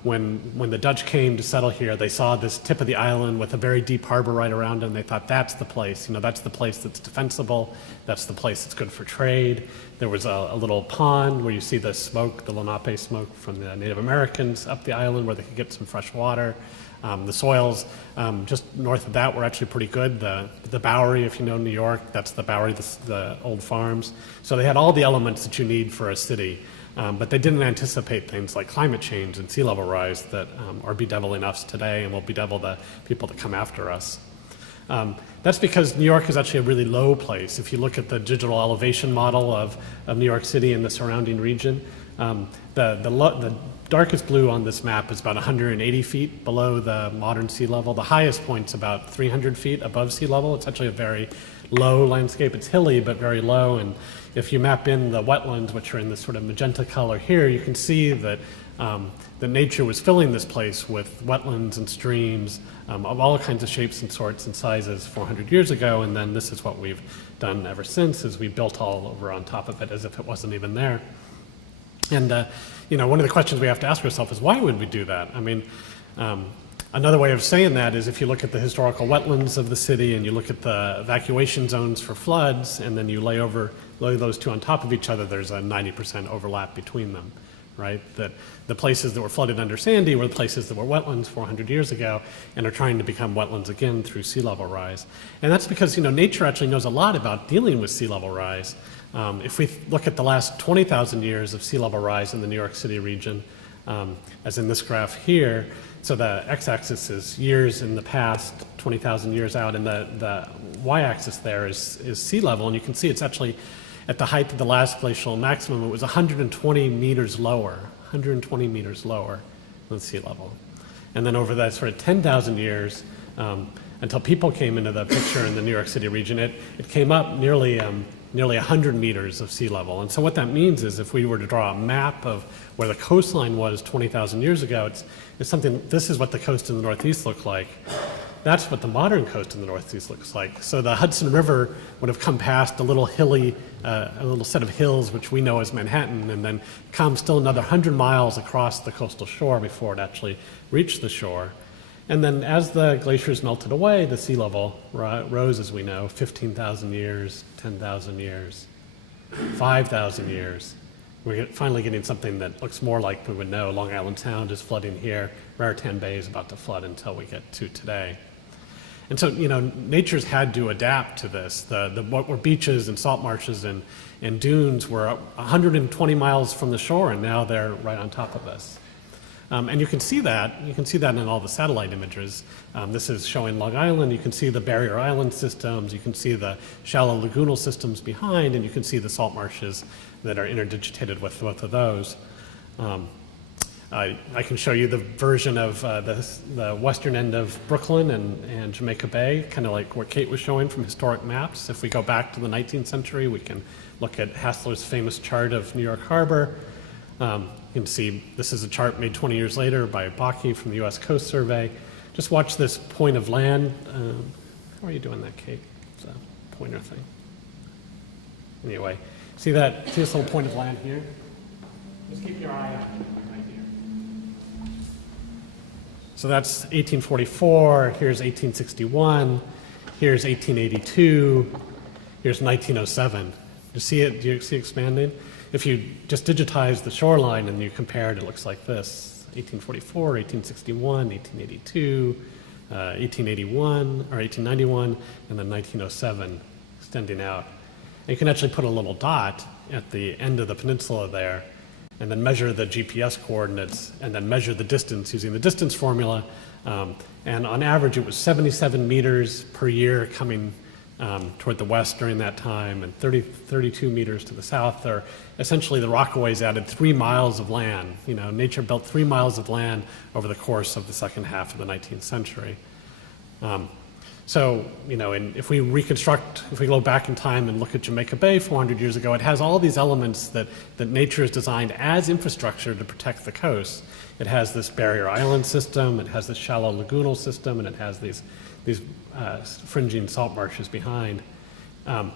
When the Dutch came to settle here, they saw this tip of the island with a very deep harbor right around it, and they thought, that's the place. That's the place that's defensible. That's the place that's good for trade. There was a little pond where you see the smoke, the Lenape smoke from the Native Americans up the island where they could get some fresh water. The soils just north of that were actually pretty good. The Bowery, if you know New York, that's the Bowery, the old farms. So they had all the elements that you need for a city. But they didn't anticipate things like climate change and sea level rise that are bedeviling us today and will bedevil the people that come after us. That's because New York is actually a really low place. If you look at the digital elevation model of New York City and the surrounding region, the darkest blue on this map is about 180 feet below the modern sea level. The highest point's about 300 feet above sea level. It's actually a very low landscape. It's hilly, but very low. And if you map in the wetlands, which are in this sort of magenta color here, you can see that that nature was filling this place with wetlands and streams of all kinds of shapes and sorts and sizes 400 years ago, and then this is what we've done ever since, is we built all over on top of it as if it wasn't even there. And one of the questions we have to ask ourselves is, why would we do that? I mean, another way of saying that is if you look at the historical wetlands of the city and you look at the evacuation zones for floods, and then you lay those two on top of each other, there's a 90% overlap between them, right? That the places that were flooded under Sandy were the places that were wetlands 400 years ago and are trying to become wetlands again through sea level rise. And that's because, nature actually knows a lot about dealing with sea level rise. If we look at the last 20,000 years of sea level rise in the New York City region, as in this graph here, so the x-axis is years in the past, 20,000 years out, and the y-axis there is sea level, and you can see it's actually at the height of the last glacial maximum, it was 120 meters lower than sea level. And then over that sort of 10,000 years, until people came into the picture in the New York City region, it came up nearly 100 meters of sea level. And so what that means is if we were to draw a map of where the coastline was 20,000 years ago, it's something, this is what the coast in the Northeast looked like. That's what the modern coast in the Northeast looks like. So the Hudson River would have come past a little hilly, a little set of hills, which we know as Manhattan, and then come still another 100 miles across the coastal shore before it actually reached the shore. And then as the glaciers melted away, the sea level rose, as we know, 15,000 years, 10,000 years, 5,000 years. We're finally getting something that looks more like we would know. Long Island Sound is flooding here. Raritan Bay is about to flood until we get to today. And so, nature's had to adapt to this. What were beaches and salt marshes and dunes were 120 miles from the shore, and now they're right on top of us. And you can see that in all the satellite images. This is showing Long Island. You can see the barrier island systems. You can see the shallow lagoonal systems behind, and you can see the salt marshes that are interdigitated with both of those. I can show you the version of the western end of Brooklyn and Jamaica Bay, kind of like what Kate was showing from historic maps. If we go back to the 19th century, we can look at Hassler's famous chart of New York Harbor. You can see this is a chart made 20 years later by BIGHT from the U.S. Coast Survey. Just watch this point of land. How are you doing that, Kate? It's a pointer thing. Anyway, see this little point of land here? Just keep your eye on it right here. So that's 1844, here's 1861, here's 1882, here's 1907. Do you see it? Do you see it expanding? If you just digitize the shoreline and you compare it, it looks like this: 1844, 1861, 1882, 1881 or 1891, and then 1907 extending out. And you can actually put a little dot at the end of the peninsula there, and then measure the GPS coordinates, and then measure the distance using the distance formula. And on average, it was 77 meters per year coming toward the west during that time, and 32 meters to the south. Or essentially, the Rockaways added 3 miles of land. You know, nature built 3 miles of land over the course of the second half of the 19th century. So, you know, and if we go back in time and look at Jamaica Bay 400 years ago, it has all these elements that nature has designed as infrastructure to protect the coast. It has this barrier island system, it has this shallow lagoonal system, and it has these fringing salt marshes behind. I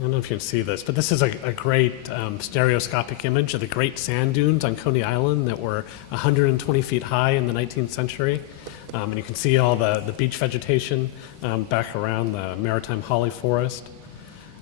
don't know if you can see this, but this is a great stereoscopic image of the great sand dunes on Coney Island that were 120 feet high in the 19th century. And you can see all the beach vegetation back around the maritime holly forest.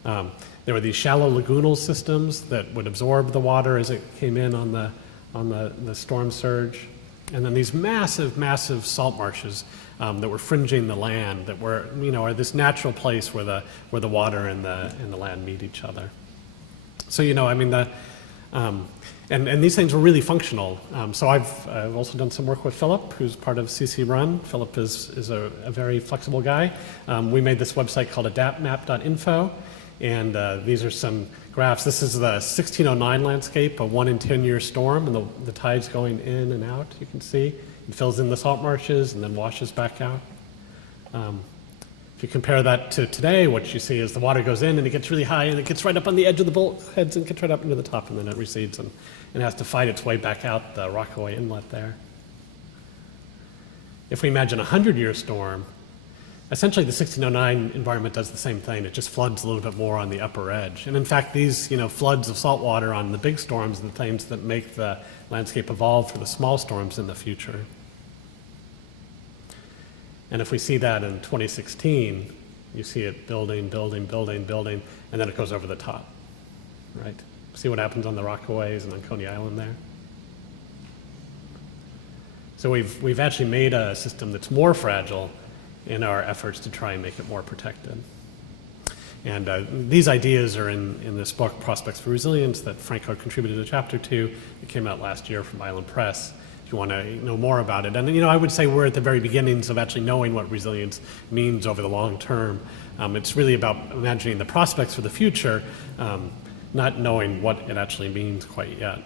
There were these shallow lagoonal systems that would absorb the water as it came in on the storm surge. And then these massive, massive salt marshes that were fringing the land, that were, you know, are this natural place where the water and the land meet each other. So, you know, I mean, and these things were really functional. So I've also done some work with Philip, who's part of CC Run. Philip is a very flexible guy. We made this website called adaptmap.info, and these are some graphs. This is the 1609 landscape, a 1 in 10 year storm, and the tide's going in and out, you can see. It fills in the salt marshes and then washes back out. If you compare that to today, what you see is the water goes in and it gets really high and it gets right up on the edge of the bulkheads and gets right up into the top, and then it recedes and has to fight its way back out the Rockaway Inlet there. If we imagine a 100-year storm, essentially the 1609 environment does the same thing. It just floods a little bit more on the upper edge. And in fact, these, you know, floods of salt water on the big storms are the things that make the landscape evolve for the small storms in the future. And if we see that in 2016, you see it building, building, building, building, and then it goes over the top, right? See what happens on the Rockaways and on Coney Island there? So we've actually made a system that's more fragile in our efforts to try and make it more protected. And these ideas are in this book, Prospects for Resilience, that Franco contributed a chapter to. It came out last year from Island Press. If you want to know more about it. And, you know, I would say we're at the very beginnings of actually knowing what resilience means over the long term. It's really about imagining the prospects for the future, not knowing what it actually means quite yet.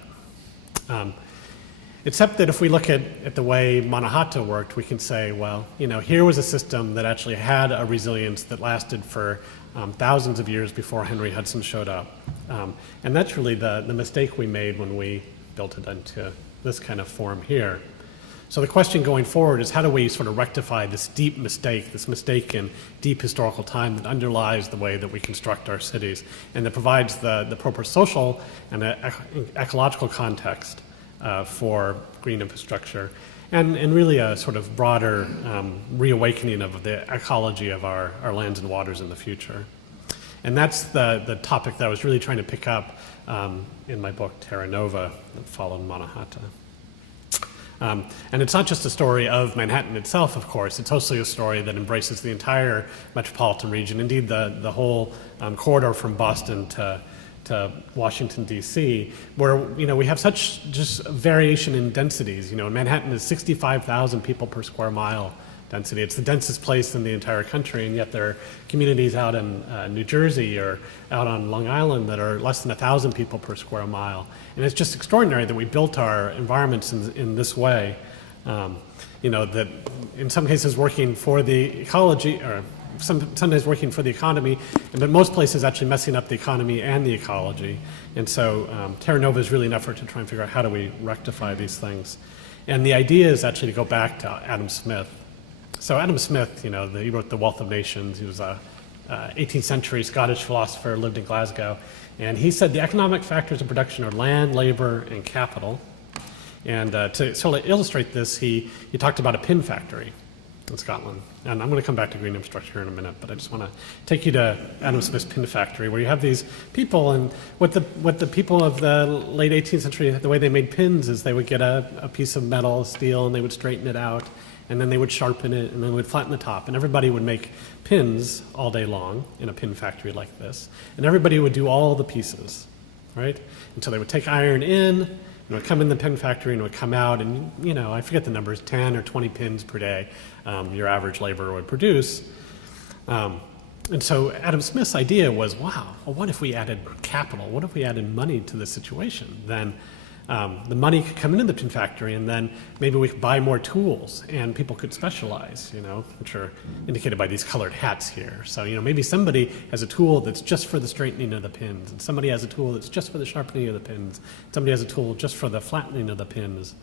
Except that if we look at the way Mannahatta worked, we can say, well, you know, here was a system that actually had a resilience that lasted for thousands of years before Henry Hudson showed up. And that's really the mistake we made when we built it into this kind of form here. So the question going forward is, how do we sort of rectify this deep mistake, this mistake in deep historical time that underlies the way that we construct our cities and that provides the proper social and ecological context for green infrastructure and really a sort of broader reawakening of the ecology of our lands and waters in the future. And that's the topic that I was really trying to pick up in my book, Terra Nova, that followed Mannahatta. And it's not just a story of Manhattan itself, of course. It's also a story that embraces the entire metropolitan region, indeed the whole corridor from Boston to Washington, D.C., where, you know, we have such just variation in densities. You know, Manhattan is 65,000 people per square mile density. It's the densest place in the entire country, and yet there are communities out in New Jersey or out on Long Island that are less than 1,000 people per square mile. And it's just extraordinary that we built our environments in this way. You know, that in some cases working for the ecology, or sometimes working for the economy, but most places actually messing up the economy and the ecology. And so Terra Nova is really an effort to try and figure out how do we rectify these things. And the idea is actually to go back to Adam Smith. So Adam Smith, he wrote The Wealth of Nations. He was a 18th century Scottish philosopher, lived in Glasgow. And he said the economic factors of production are land, labor, and capital. And to sort of illustrate this, he talked about a pin factory in Scotland. And I'm going to come back to green infrastructure in a minute, but I just want to take you to Adam Smith's pin factory, where you have these people, and what the people of the late 18th century, the way they made pins is they would get a piece of metal, steel, and they would straighten it out, and then they would sharpen it, and then they would flatten the top, and everybody would make pins all day long in a pin factory like this, and everybody would do all the pieces, right? And so they would take iron in, and it would come in the pin factory, and it would come out, and I forget the numbers, 10 or 20 pins per day your average laborer would produce. And so Adam Smith's idea was, wow, well, what if we added capital? What if we added money to the situation? Then the money could come into the pin factory, and then maybe we could buy more tools, and people could specialize, which are indicated by these colored hats here. So, maybe somebody has a tool that's just for the straightening of the pins, and somebody has a tool that's just for the sharpening of the pins, somebody has a tool just for the flattening of the pins,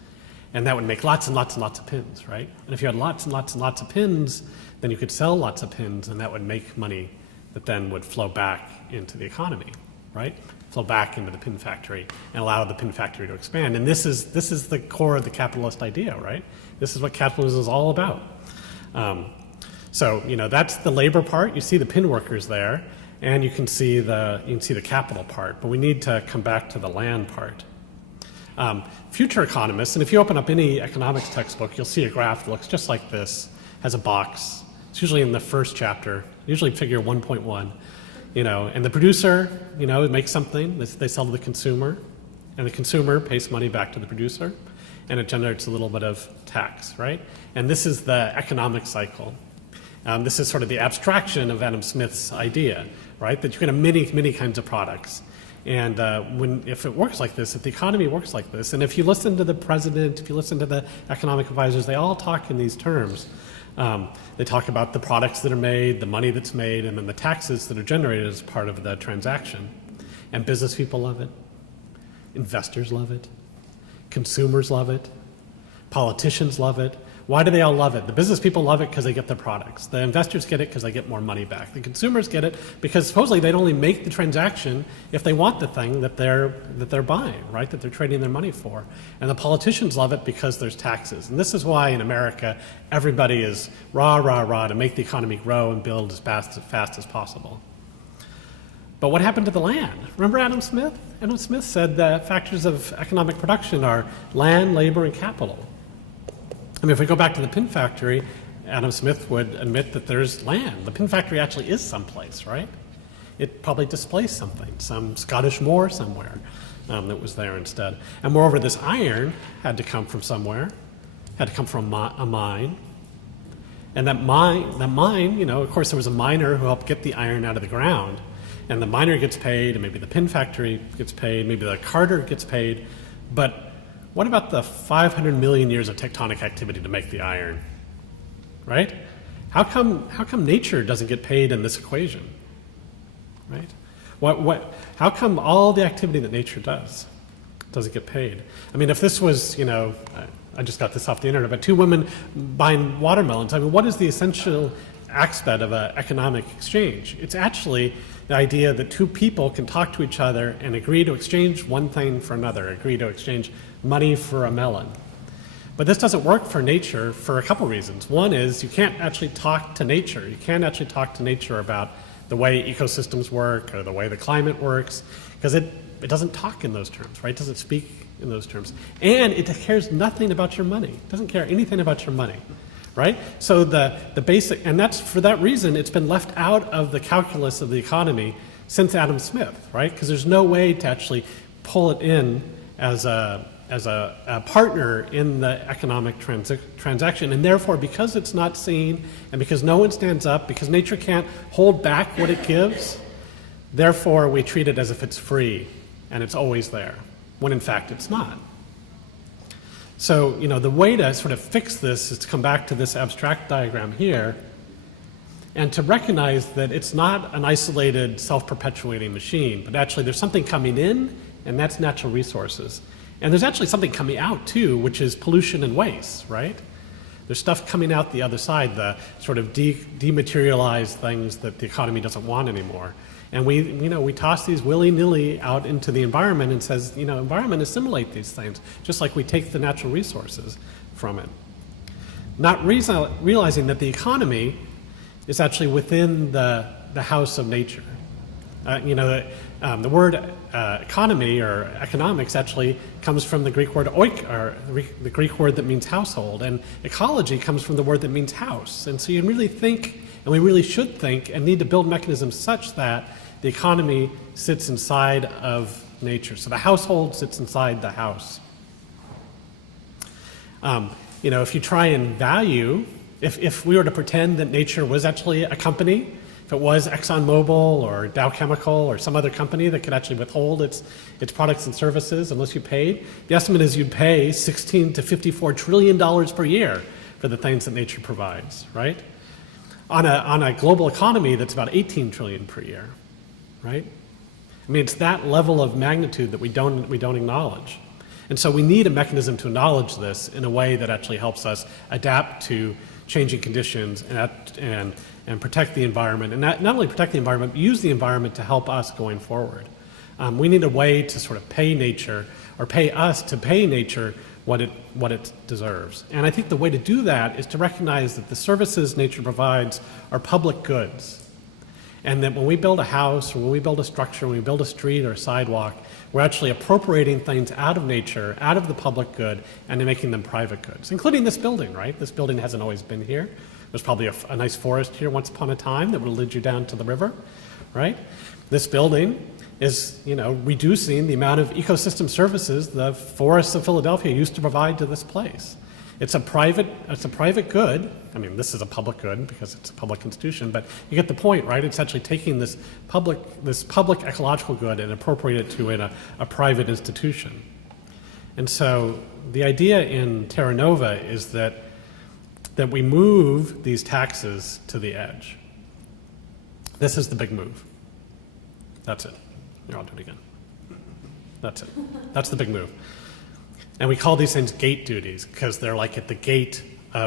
and that would make lots and lots and lots of pins, right? And if you had lots and lots and lots of pins, then you could sell lots of pins, and that would make money that then would flow back into the economy, right? Flow back into the pin factory and allow the pin factory to expand. And this is the core of the capitalist idea, right? This is what capitalism is all about. So that's the labor part. You see the pin workers there, and you can see the capital part. But we need to come back to the land part. Future economists, and if you open up any economics textbook, you'll see a graph that looks just like this, has a box. It's usually in the first chapter, usually figure 1.1. And the producer, makes something, they sell to the consumer, and the consumer pays money back to the producer, and it generates a little bit of tax, right? And this is the economic cycle. This is sort of the abstraction of Adam Smith's idea, right? That you can have many, many kinds of products. And if it works like this, if the economy works like this, and if you listen to the president, if you listen to the economic advisors, they all talk in these terms. They talk about the products that are made, the money that's made, and then the taxes that are generated as part of the transaction. And business people love it. Investors love it. Consumers love it. Politicians love it. Why do they all love it? The business people love it because they get their products. The investors get it because they get more money back. The consumers get it because supposedly they'd only make the transaction if they want the thing that they're buying, right? That they're trading their money for. And the politicians love it because there's taxes. And this is why in America everybody is rah, rah, rah to make the economy grow and build as fast as possible. But what happened to the land? Remember Adam Smith? Adam Smith said that factors of economic production are land, labor, and capital. I mean, if we go back to the pin factory, Adam Smith would admit that there's land. The pin factory actually is someplace, right? It probably displaced something, some Scottish moor somewhere that was there instead. And moreover, this iron had to come from somewhere, had to come from a mine. And that mine, of course, there was a miner who helped get the iron out of the ground. And the miner gets paid, and maybe the pin factory gets paid, maybe the carter gets paid. But what about the 500 million years of tectonic activity to make the iron, right? How come nature doesn't get paid in this equation, right? How come all the activity that nature doesn't get paid? I mean, if this was, I just got this off the internet, but two women buying watermelons, I mean, what is the essential aspect of an economic exchange? It's actually the idea that two people can talk to each other and agree to exchange one thing for another, agree to exchange money for a melon. But this doesn't work for nature for a couple reasons. One is you can't actually talk to nature. You can't actually talk to nature about the way ecosystems work or the way the climate works, because it doesn't talk in those terms, right? It doesn't speak in those terms. And it cares nothing about your money. It doesn't care anything about your money, right? So the basic, and that's for that reason it's been left out of the calculus of the economy since Adam Smith, right? Because there's no way to actually pull it in as a partner in the economic transaction. And therefore, because it's not seen, and because no one stands up, because nature can't hold back what it gives, therefore we treat it as if it's free and it's always there, when in fact it's not. So, the way to sort of fix this is to come back to this abstract diagram here and to recognize that it's not an isolated, self-perpetuating machine, but actually there's something coming in, and that's natural resources. And there's actually something coming out too, which is pollution and waste, right? There's stuff coming out the other side, the sort of dematerialized things that the economy doesn't want anymore. And we toss these willy-nilly out into the environment and says, environment assimilate these things, just like we take the natural resources from it. Not realizing that the economy is actually within the house of nature. The word economy or economics actually comes from the Greek word oik, or the Greek word that means household, and ecology comes from the word that means house. And so you really think, and we really should think, and need to build mechanisms such that the economy sits inside of nature. So the household sits inside the house. If you try and value, if we were to pretend that nature was actually a company, if it was ExxonMobil or Dow Chemical or some other company that could actually withhold its products and services unless you paid, the estimate is you'd pay $16 to $54 trillion per year for the things that nature provides, right? On a global economy that's about 18 trillion per year, right? I mean, it's that level of magnitude that we don't acknowledge. And so we need a mechanism to acknowledge this in a way that actually helps us adapt to changing conditions and protect the environment. And not only protect the environment, but use the environment to help us going forward. We need a way to sort of pay nature, or pay us to pay nature what it deserves. And I think the way to do that is to recognize that the services nature provides are public goods. And that when we build a house, or when we build a structure, when we build a street or a sidewalk, we're actually appropriating things out of nature, out of the public good, and making them private goods, including this building, right? This building hasn't always been here. There's probably a nice forest here once upon a time that would lead you down to the river, right? This building is, reducing the amount of ecosystem services the forests of Philadelphia used to provide to this place. It's a private good. I mean, this is a public good because it's a public institution, but you get the point, right? It's actually taking this public ecological good and appropriate it to a private institution. And so the idea in Terra Nova is that we move these taxes to the edge. This is the big move. That's it. Here, I'll do it again. That's it. That's the big move. And we call these things gate duties because they're like at the gate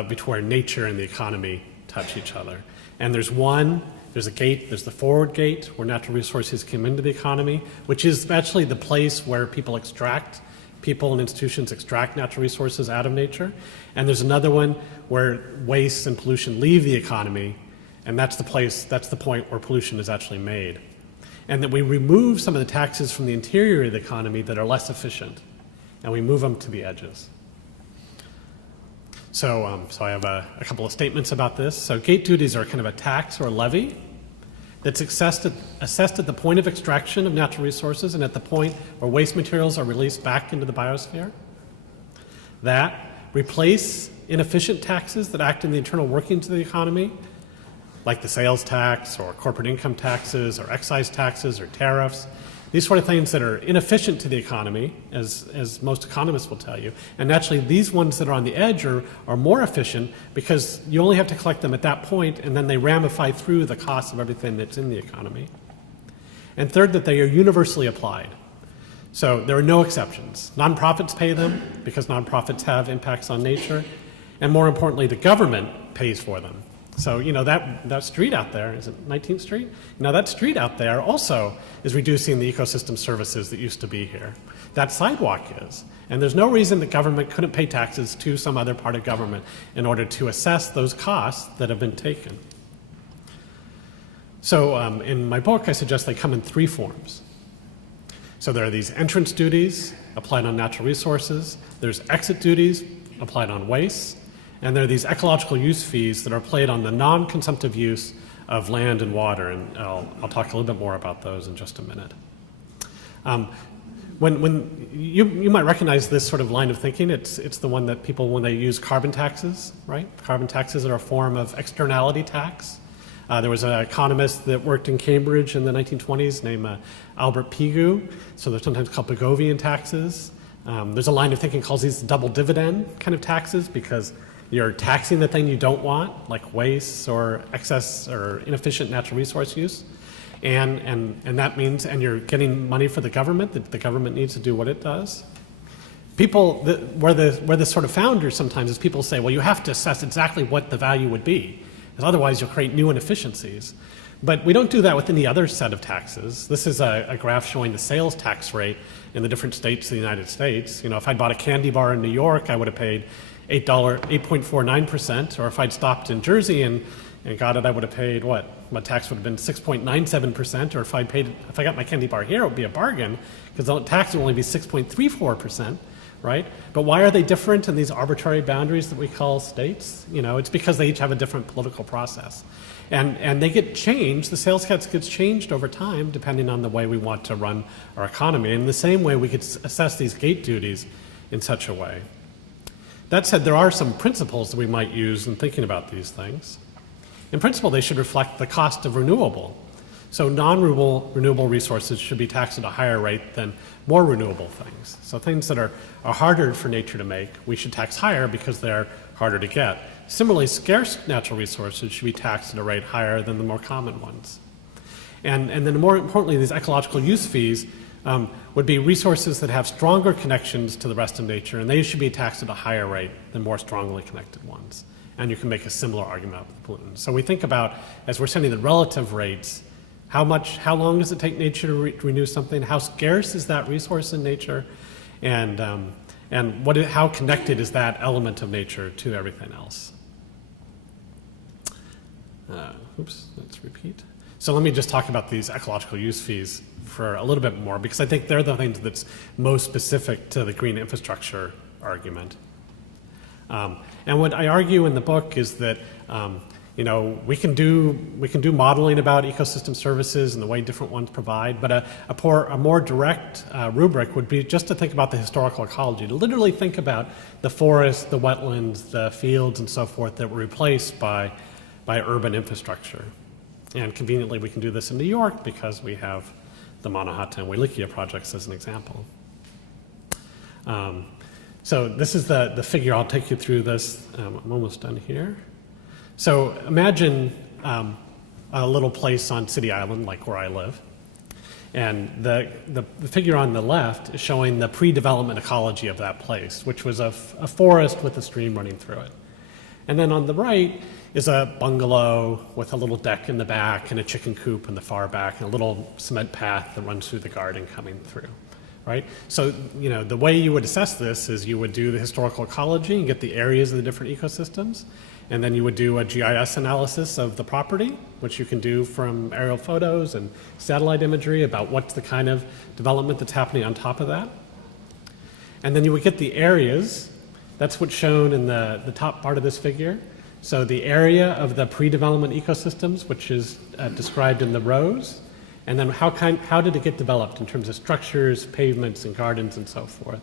between nature and the economy touch each other. And there's a gate, there's the forward gate where natural resources come into the economy, which is actually the place where people and institutions extract natural resources out of nature. And there's another one where waste and pollution leave the economy, and that's the point where pollution is actually made. And that we remove some of the taxes from the interior of the economy that are less efficient, and we move them to the edges. So I have a couple of statements about this. So gate duties are kind of a tax or a levy that's assessed at the point of extraction of natural resources and at the point where waste materials are released back into the biosphere. That replace inefficient taxes that act in the internal workings of the economy, like the sales tax or corporate income taxes or excise taxes or tariffs. These sort of things that are inefficient to the economy, as most economists will tell you. And actually, these ones that are on the edge are more efficient because you only have to collect them at that point, and then they ramify through the cost of everything that's in the economy. And third, that they are universally applied. So there are no exceptions. Nonprofits pay them because nonprofits have impacts on nature. And more importantly, the government pays for them. So, that street out there, is it 19th Street? That street out there also is reducing the ecosystem services that used to be here. That sidewalk is. And there's no reason that government couldn't pay taxes to some other part of government in order to assess those costs that have been taken. So in my book, I suggest they come in three forms. So there are these entrance duties applied on natural resources. There's exit duties applied on waste. And there are these ecological use fees that are applied on the non-consumptive use of land and water, and I'll talk a little bit more about those in just a minute. When you might recognize this sort of line of thinking, it's the one that people, when they use carbon taxes, right? Carbon taxes are a form of externality tax. There was an economist that worked in Cambridge in the 1920s named Albert Pigou, so they're sometimes called Pigovian taxes. There's a line of thinking calls these double dividend kind of taxes because you're taxing the thing you don't want, like waste or excess or inefficient natural resource use. And that means, and you're getting money for the government, that the government needs to do what it does. People, where the sort of founders sometimes is people say, well, you have to assess exactly what the value would be, because otherwise you'll create new inefficiencies. But we don't do that with any other set of taxes. This is a graph showing the sales tax rate in the different states of the United States. You know, if I'd bought a candy bar in New York, I would have paid $8.49%, or if I'd stopped in Jersey and got it, I would have paid what? My tax would have been 6.97%, or if I got my candy bar here, it would be a bargain, because the tax would only be 6.34%, right? But why are they different in these arbitrary boundaries that we call states? You know, it's because they each have a different political process. And they get changed, the sales tax gets changed over time depending on the way we want to run our economy. And in the same way, we could assess these gate duties in such a way. That said, there are some principles that we might use in thinking about these things. In principle, they should reflect the cost of renewable. So non-renewable resources should be taxed at a higher rate than more renewable things. So things that are harder for nature to make, we should tax higher because they're harder to get. Similarly, scarce natural resources should be taxed at a rate higher than the more common ones. And then more importantly, these ecological use fees would be resources that have stronger connections to the rest of nature, and they should be taxed at a higher rate than more strongly connected ones. And you can make a similar argument with pollutants. So we think about, as we're setting the relative rates, how long does it take nature to renew something? How scarce is that resource in nature? And how connected is that element of nature to everything else? Let's repeat. So let me just talk about these ecological use fees for a little bit more, because I think they're the things that's most specific to the green infrastructure argument. And what I argue in the book is that you know, we can do modeling about ecosystem services and the way different ones provide, but a more direct rubric would be just to think about the historical ecology, to literally think about the forests, the wetlands, the fields, and so forth that were replaced by urban infrastructure. And conveniently, we can do this in New York because we have the Manhattan and Wailukia projects as an example. So this is the figure. I'll take you through this. I'm almost done here. So imagine a little place on City Island, like where I live. And the figure on the left is showing the pre-development ecology of that place, which was a forest with a stream running through it. And then on the right is a bungalow with a little deck in the back and a chicken coop in the far back and a little cement path that runs through the garden coming through, right? So, you know, the way you would assess this is you would do the historical ecology and get the areas of the different ecosystems. And then you would do a GIS analysis of the property, which you can do from aerial photos and satellite imagery about what's the kind of development that's happening on top of that. And then you would get the areas. That's what's shown in the top part of this figure. So the area of the pre-development ecosystems, which is described in the rows, and then how did it get developed in terms of structures, pavements, and gardens, and so forth.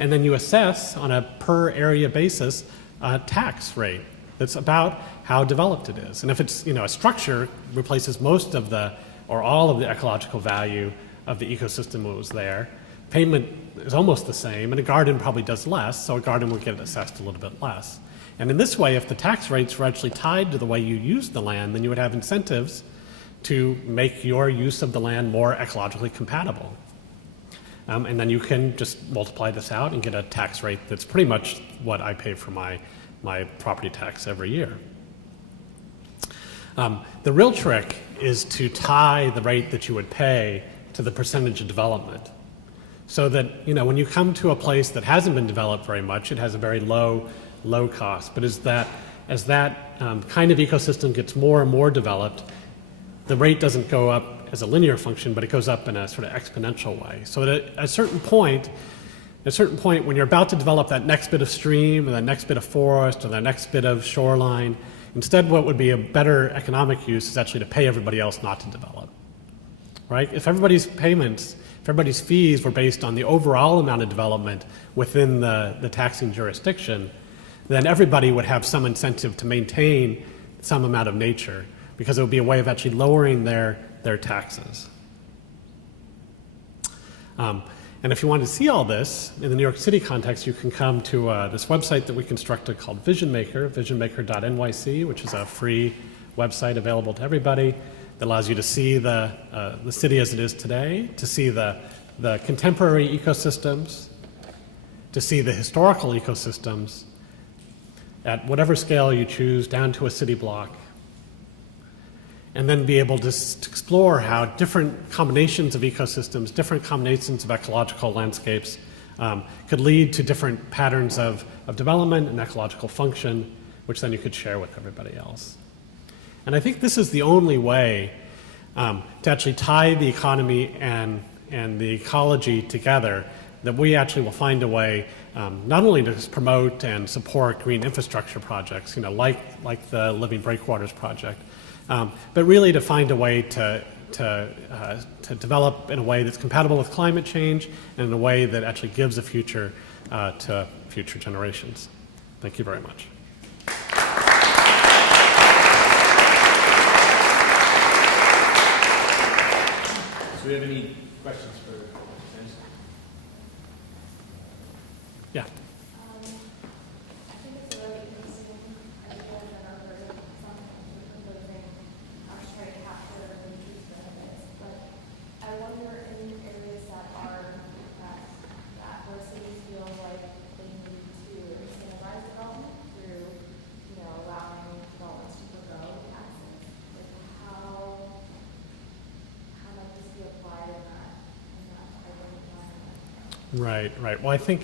And then you assess on a per area basis a tax rate that's about how developed it is. And if it's, you know, a structure replaces most of the, or all of the ecological value of the ecosystem that was there, pavement is almost the same, and a garden probably does less, so a garden will get assessed a little bit less. And in this way, if the tax rates were actually tied to the way you use the land, then you would have incentives to make your use of the land more ecologically compatible. And then you can just multiply this out and get a tax rate that's pretty much what I pay for my property tax every year. The real trick is to tie the rate that you would pay to the percentage of development. So that, you know, when you come to a place that hasn't been developed very much, it has a very low cost. But as that kind of ecosystem gets more and more developed, the rate doesn't go up as a linear function, but it goes up in a sort of exponential way. So at a certain point, when you're about to develop that next bit of stream, or that next bit of forest, or that next bit of shoreline, instead what would be a better economic use is actually to pay everybody else not to develop, right? If everybody's fees were based on the overall amount of development within the taxing jurisdiction, then everybody would have some incentive to maintain some amount of nature, because it would be a way of actually lowering their taxes. And if you want to see all this in the New York City context, you can come to this website that we constructed called Vision Maker, visionmaker.nyc, which is a free website available to everybody that allows you to see the city as it is today, to see the contemporary ecosystems, to see the historical ecosystems at whatever scale you choose, down to a city block, and then be able to explore how different combinations of ecosystems, different combinations of ecological landscapes could lead to different patterns of development and ecological function, which then you could share with everybody else. And I think this is the only way to actually tie the economy and the ecology together, that we actually will find a way not only to promote and support green infrastructure projects, like the Living Breakwaters project, but really to find a way to develop in a way that's compatible with climate change and in a way that actually gives a future to future generations. Thank you very much. Do we have any questions for James? Yeah. I think it's a really interesting idea that our version of something we're proposing try to capture the these benefits. But I wonder in areas that are that where cities feel like they need to incentivize development through, allowing developments to forgo taxes. Like how might this be applied in that type of environment? Right. Well, I think,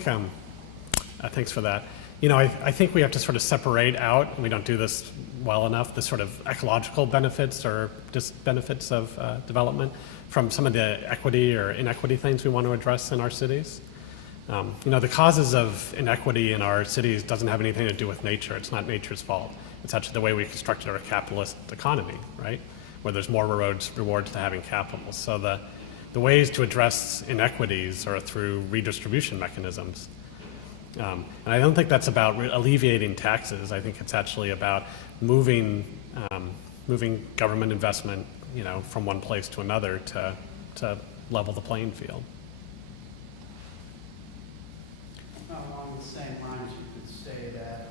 thanks for that. I think we have to sort of separate out, and we don't do this well enough, the sort of ecological benefits or just benefits of development from some of the equity or inequity things we want to address in our cities. The causes of inequity in our cities doesn't have anything to do with nature. It's not nature's fault. It's actually the way we constructed our capitalist economy, right? Where there's more rewards to having capital. So the ways to address inequities are through redistribution mechanisms. And I don't think that's about alleviating taxes. I think it's actually about moving government investment, from one place to another to level the playing field. Along the same lines, you could say that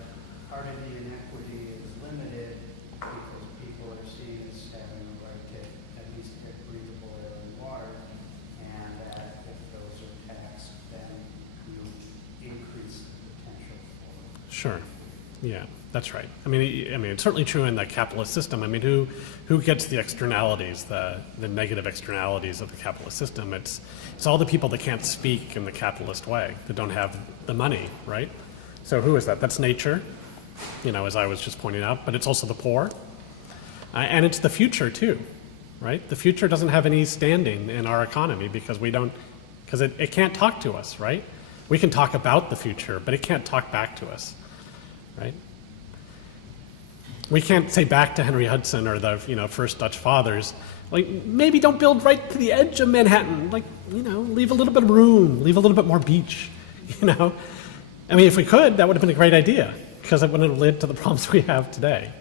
part of the inequity is limited because people are seen as having a right to at least get breathable air and water, and that if those are taxed, then you increase the potential for. Sure. Yeah, that's right. I mean, it's certainly true in the capitalist system. I mean, who gets the externalities, the negative externalities of the capitalist system? It's all the people that can't speak in the capitalist way, that don't have the money, right? So who is that? That's nature, as I was just pointing out, but it's also the poor. And it's the future too, right? The future doesn't have any standing in our economy because it can't talk to us, right? We can talk about the future, but it can't talk back to us. Right? We can't say back to Henry Hudson or the first Dutch fathers, like, maybe don't build right to the edge of Manhattan, like, leave a little bit of room, leave a little bit more beach, I mean, if we could, that would have been a great idea because it wouldn't have led to the problems we have today.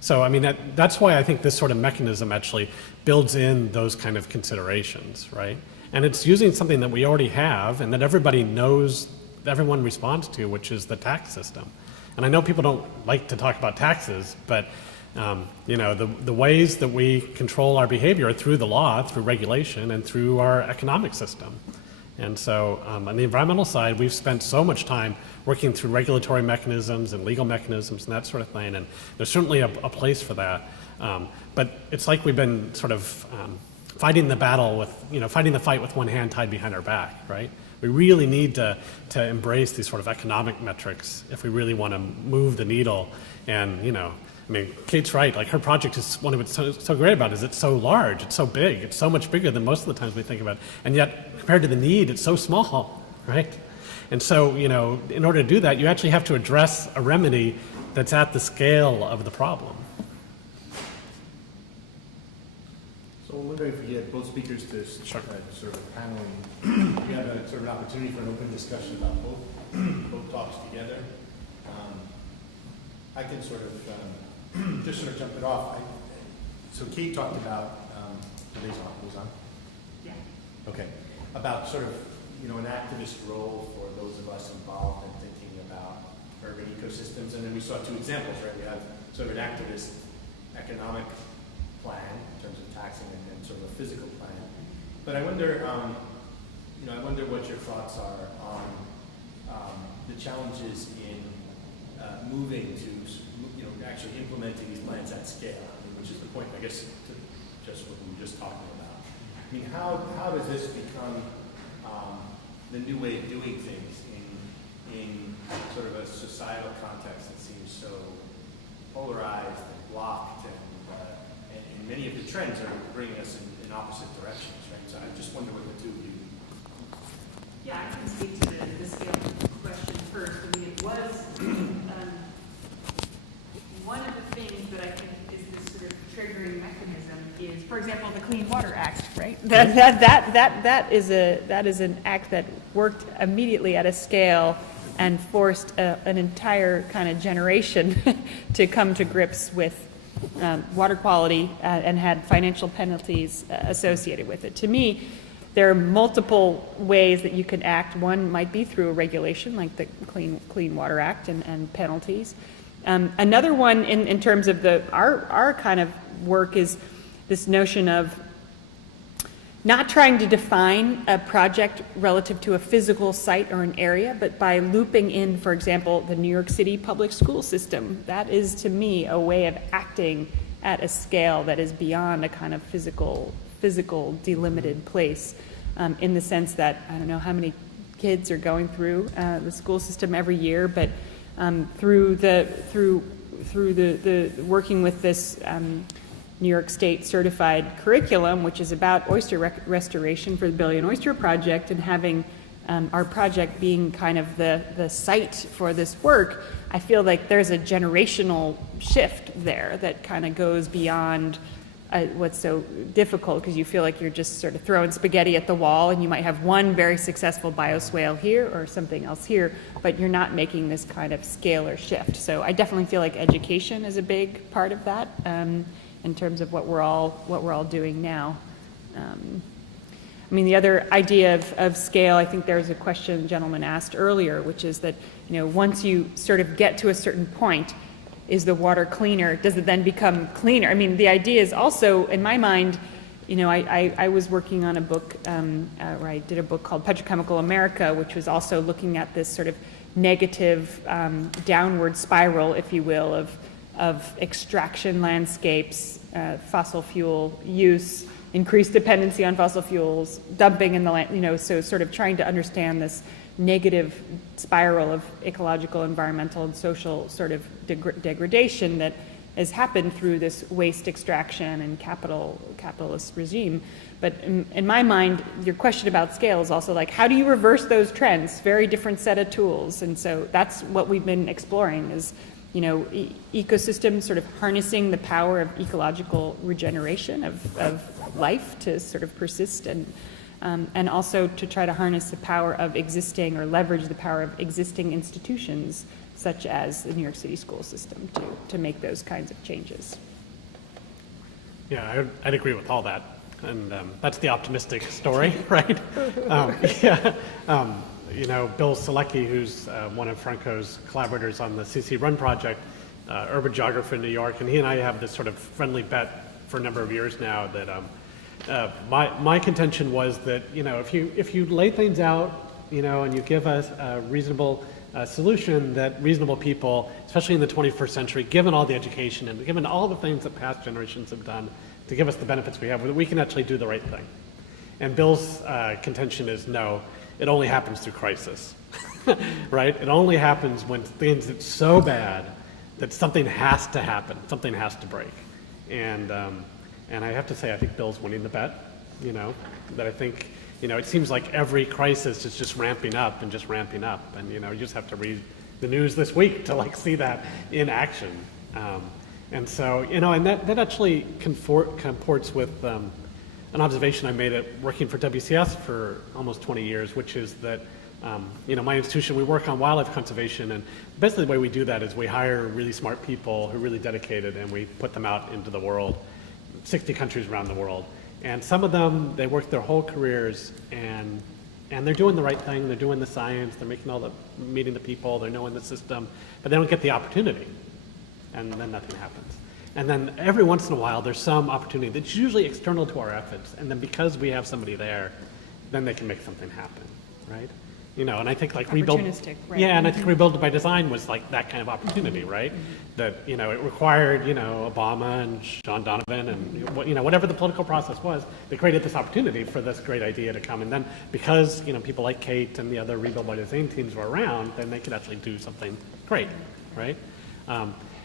So I mean, that's why I think this sort of mechanism actually builds in those kind of considerations, right? And it's using something that we already have and that everybody knows, everyone responds to, which is the tax system. And I know people don't like to talk about taxes, but the ways that we control our behavior are through the law, through regulation, and through our economic system. And so on the environmental side, we've spent so much time working through regulatory mechanisms and legal mechanisms and that sort of thing, and there's certainly a place for that. But it's like we've been sort of fighting the battle with, fighting the fight with one hand tied behind our back, right? We really need to embrace these sort of economic metrics if we really want to move the needle. And, Kate's right, like her project is, one of what's so great about it is it's so large, it's so big, it's so much bigger than most of the times we think about it. And yet, compared to the need, it's so small, right? And so, in order to do that, you actually have to address a remedy that's at the scale of the problem. So I'm wondering if we get both speakers to sort of paneling. We have a sort of an opportunity for an open discussion about both talks together. I can sort of just sort of jump it off. So Kate talked about, it was on? Yeah. Okay. about sort of, an activist role for those of us involved in thinking about urban ecosystems. And then we saw two examples, right? We have sort of an activist economic plan in terms of taxing and sort of a physical plan. But I wonder, I wonder what your thoughts are on the challenges in moving to, actually implementing these plans at scale, which is the point, I guess, to just what we were just talking about. I mean, how does this become the new way of doing things in sort of a societal context that seems so polarized and blocked, and many of the trends are bringing us in opposite directions, right? So I just wonder what the two of you. Yeah, I can speak to the scale question first. I mean, it was one of the things that I think is this sort of triggering mechanism is, for example, the Clean Water Act, right? That is an act that worked immediately at a scale and forced an entire kind of generation to come to grips with water quality and had financial penalties associated with it. To me, there are multiple ways that you can act. One might be through a regulation like the Clean Water Act and penalties. Another one in terms of our kind of work is this notion of not trying to define a project relative to a physical site or an area, but by looping in, for example, the New York City public school system. That is, to me, a way of acting at a scale that is beyond a kind of physical delimited place, in the sense that I don't know how many kids are going through the school system every year, but through the working with this New York State certified curriculum, which is about oyster restoration for the Billion Oyster Project, and having our project being kind of the site for this work, I feel like there's a generational shift there that kind of goes beyond what's so difficult, because you feel like you're just sort of throwing spaghetti at the wall, and you might have one very successful bioswale here or something else here, but you're not making this kind of scalar shift. So I definitely feel like education is a big part of that, in terms of what we're all doing now. I mean, the other idea of scale, I think there's a question the gentleman asked earlier, which is that, once you sort of get to a certain point, is the water cleaner? Does it then become cleaner? I mean, the idea is also, in my mind, I was working on a book, where I did a book called Petrochemical America, which was also looking at this sort of negative downward spiral, if you will, of extraction landscapes, fossil fuel use, increased dependency on fossil fuels, dumping in the land, so sort of trying to understand this negative spiral of ecological, environmental, and social sort of degradation that has happened through this waste extraction and capitalist regime. But in my mind, your question about scale is also like, how do you reverse those trends? Very different set of tools. And so that's what we've been exploring is, ecosystems sort of harnessing the power of ecological regeneration of life to sort of persist, and also to try to harness the power of existing, or leverage the power of existing institutions such as the New York City school system to make those kinds of changes. Yeah, I'd agree with all that. And that's the optimistic story, right? Bill Selecki, who's one of Franco's collaborators on the CC Run project, urban geographer in New York, and he and I have this sort of friendly bet for a number of years now that my contention was that, if you lay things out, and you give us a reasonable solution, that reasonable people, especially in the 21st century, given all the education and given all the things that past generations have done to give us the benefits we have, we can actually do the right thing. And Bill's contention is no, it only happens through crisis, right? It only happens when things get so bad that something has to happen, something has to break. And I have to say, I think Bill's winning the bet, that I think, it seems like every crisis is just ramping up and just ramping up. And, you just have to read the news this week to see that in action. And so, and that actually comports with an observation I made at working for WCS for almost 20 years, which is that, my institution, we work on wildlife conservation, and basically the way we do that is we hire really smart people who are really dedicated, and we put them out into the world, 60 countries around the world. And some of them, they work their whole careers, and And they're doing the right thing, they're doing the science, they're meeting the people, they're knowing the system, but they don't get the opportunity. And then nothing happens. And then every once in a while, there's some opportunity that's usually external to our efforts. And then because we have somebody there, then they can make something happen, right? You know, and I think like Opportunistic, right. Yeah, and I think Rebuild by Design was like that kind of opportunity, right? That, you know, it required, you know, Obama and Sean Donovan and, you know, whatever the political process was, they created this opportunity for this great idea to come. And then because, you know, people like Kate and the other Rebuild by Design teams were around, then they could actually do something great, right?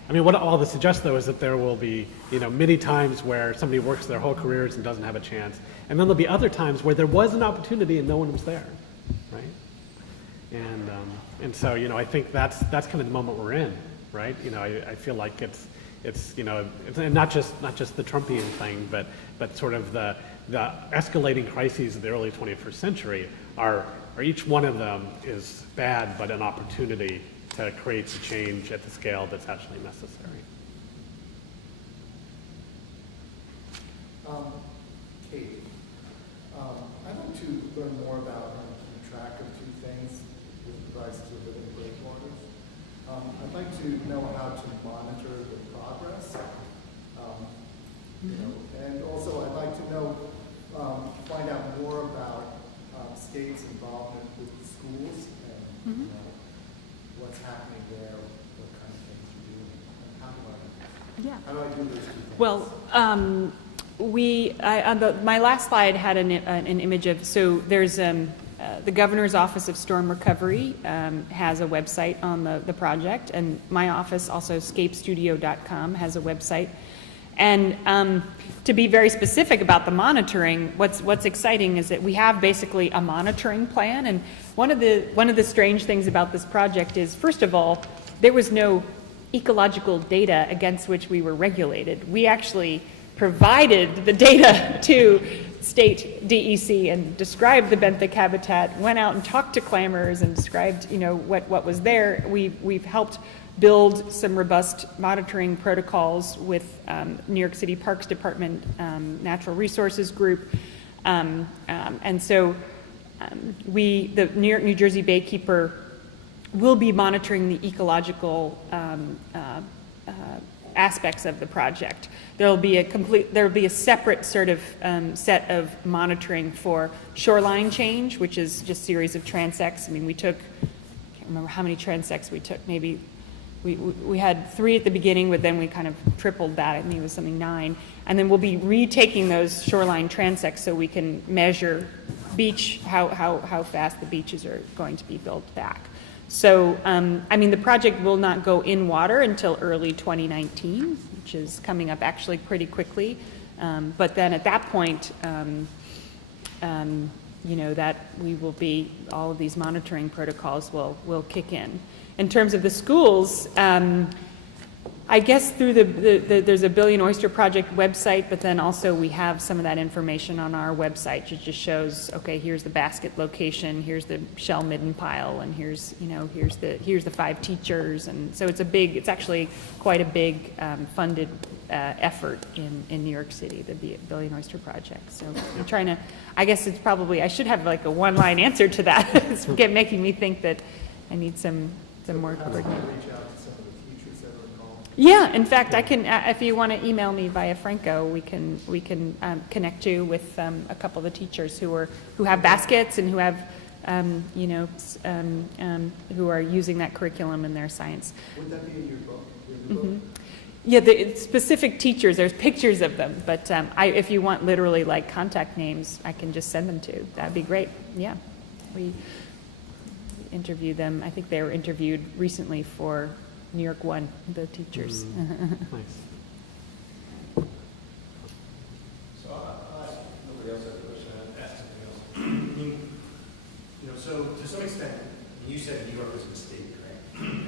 I mean, what all this suggests, though, is that there will be, you know, many times where somebody works their whole careers and doesn't have a chance. And then there'll be other times where there was an opportunity and no one was there, right? And so, you know, I think that's kind of the moment we're in, right? You know, I feel like it's you know, it's not just the Trumpian thing, but sort of the escalating crises of the early 21st century are each one of them is bad, but an opportunity to create a change at the scale that's actually necessary. Kate, I'd like to learn more about keeping track of two things with regards to living breakwaters. I'd like to know how to monitor the progress. You know, and also I'd like to know, find out more about state's involvement with the schools and you know, what's happening there, what kind of things you're doing, and how do I do those two things? Well, my last slide had an image of, so there's the Governor's Office of Storm Recovery has a website on the project, and my office, also scapestudio.com, has a website. And to be very specific about the monitoring, what's exciting is that we have basically a monitoring plan. And one of the strange things about this project is, first of all, there was no ecological data against which we were regulated. We actually provided the data to state DEC and described the benthic habitat, went out and talked to clamorers and described, you know, what was there. We've helped build some robust monitoring protocols with New York City Parks Department, Natural Resources Group, and so the New York, New Jersey Baykeeper will be monitoring the ecological aspects of the project. There'll be a separate sort of set of monitoring for shoreline change, which is just a series of transects. I mean, I can't remember how many transects we took. Maybe we had 3 at the beginning, but then we kind of tripled that. I think it was something 9. And then we'll be retaking those shoreline transects so we can measure beach, how fast the beaches are going to be built back. So, I mean, the project will not go in water until early 2019, which is coming up actually pretty quickly. But then at that point, you know, that we will be, all of these monitoring protocols will kick in. In terms of the schools, I guess through there's a Billion Oyster Project website, but then also we have some of that information on our website. It just shows, okay, here's the basket location, here's the shell midden pile, and here's the 5 teachers, and so it's actually quite a big funded effort in New York City, the Billion Oyster Project. So I'm trying to, I guess it's probably, I should have like a one-line answer to that. It's making me think that I need some more coordination. Reach out to some of the teachers that are involved. Yeah, in fact, I can, if you want to email me via Franco, we can connect you with a couple of the teachers who have baskets and who have, you know, who are using that curriculum in their science. Would that be in your book? Your book? Yeah, the specific teachers, there's pictures of them, but if you want literally like contact names, I can just send them to. That'd be great. Yeah, we interview them. I think they were interviewed recently for New York One, the teachers. Nice. So I'll ask, nobody else has a question, I'll ask something else. You know, so to some extent, you said New York was a mistake, right? And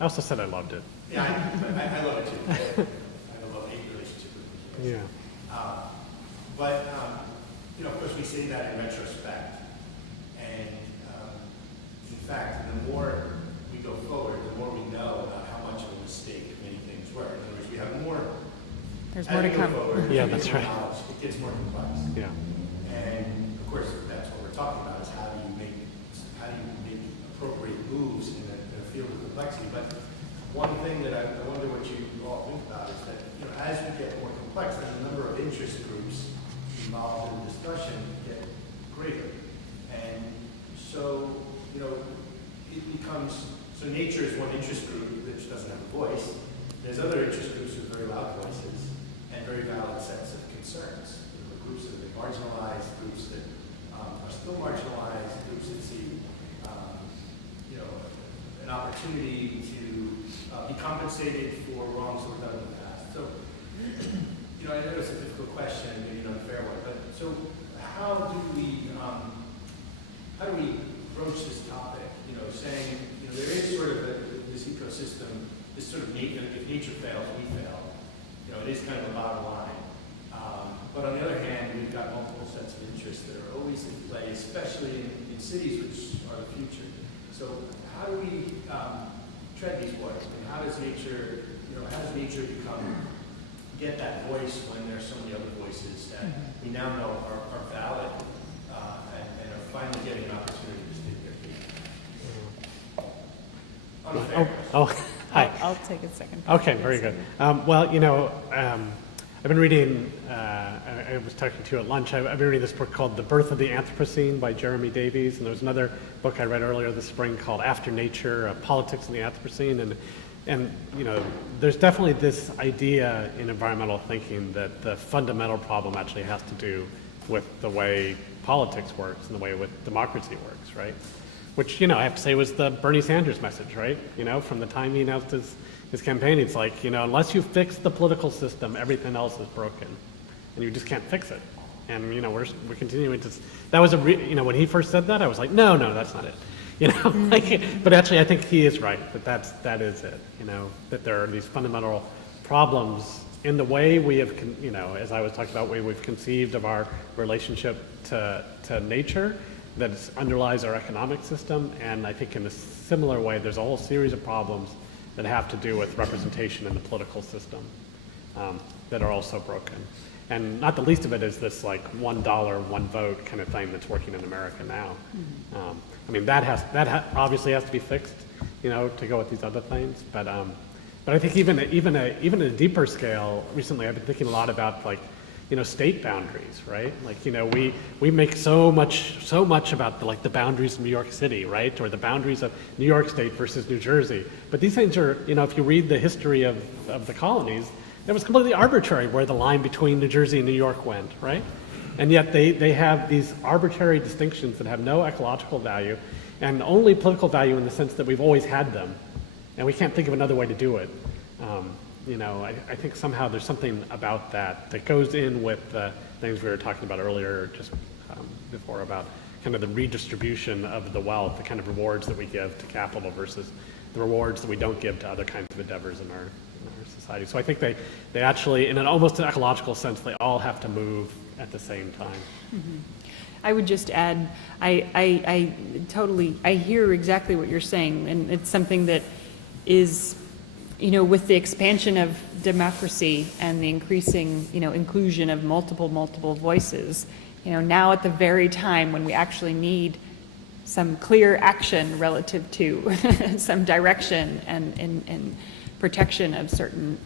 I also said I loved it. yeah, I love it too. I have a love-hate relationship with New York. Yeah. But, you know, of course, we say that in retrospect. And in fact, the more we go forward, the more we know about how much of a mistake many things were. In other words, we have more. There's more to come. Forward, Yeah, we get that's more right. knowledge, it gets more complex. Yeah. And of course, that's what we're talking about, is how do you make appropriate moves in a field of complexity. But one thing that I wonder what you all think about is that, you know, as we get more complex, then the number of interest groups involved in the discussion get greater. And so, you know, it becomes, so nature is one interest group that just doesn't have a voice. There's other interest groups with very loud voices and very valid sets of concerns. You know, groups that have been marginalized, groups that are still marginalized, groups that see, you know, an opportunity to be compensated for wrongs that were done in the past. So, you know, I know it's a difficult question, maybe an unfair one, but so how do we broach this topic? You know, saying, you know, there is sort of this ecosystem, this sort of nature, if nature fails, we fail. You know, it is kind of a bottom line. But on the other hand, we've got multiple sets of interests that are always in play, especially in cities, which are the future. So how do we tread these waters? And how does nature, you know, get that voice when there's so many other voices that we now know are valid and are finally getting an opportunity to speak their piece? Unfair. Hi. I'll take a second. Okay, very good. Well, you know, I've been reading, I was talking to you at lunch, I've been reading this book called The Birth of the Anthropocene by Jeremy Davies, and there was another book I read earlier this spring called After Nature, Politics in the Anthropocene, and you know, there's definitely this idea in environmental thinking that the fundamental problem actually has to do with the way politics works and the way with democracy works, right? Which, you know, I have to say was the Bernie Sanders message, right? You know, from the time he announced his campaign, it's like, you know, unless you fix the political system, everything else is broken, and you just can't fix it. And you know, we're continuing to. That was you know, when he first said that, I was like, no, that's not it. You know, like, but actually, I think he is right. That is it. You know, that there are these fundamental problems in the way we have, you know, as I was talking about, way we've conceived of our relationship to nature, that underlies our economic system, and I think in a similar way, there's a whole series of problems that have to do with representation in the political system that are also broken. And not the least of it is this like $1, one vote kind of thing that's working in America now. I mean, that obviously has to be fixed, you know, to go with these other things. But I think even at a deeper scale, recently I've been thinking a lot about like, you know, state boundaries, right? Like, you know, we make so much about the boundaries of New York City, right? Or the boundaries of New York State versus New Jersey. But these things are, you know, if you read the history of the colonies, it was completely arbitrary where the line between New Jersey and New York went, right? And yet they have these arbitrary distinctions that have no ecological value and only political value in the sense that we've always had them. And we can't think of another way to do it. You know, I think somehow there's something about that goes in with the things we were talking about earlier, just before, about kind of the redistribution of the wealth, the kind of rewards that we give to capital versus the rewards that we don't give to other kinds of endeavors in our society. So I think they actually, in an almost an ecological sense, they all have to move at the same time. Mm-hmm. I would just add, I hear exactly what you're saying, and it's something that is, you know, with the expansion of democracy and the increasing, you know, inclusion of multiple voices, you know, now at the very time when we actually need some clear action relative to some direction and protection of certain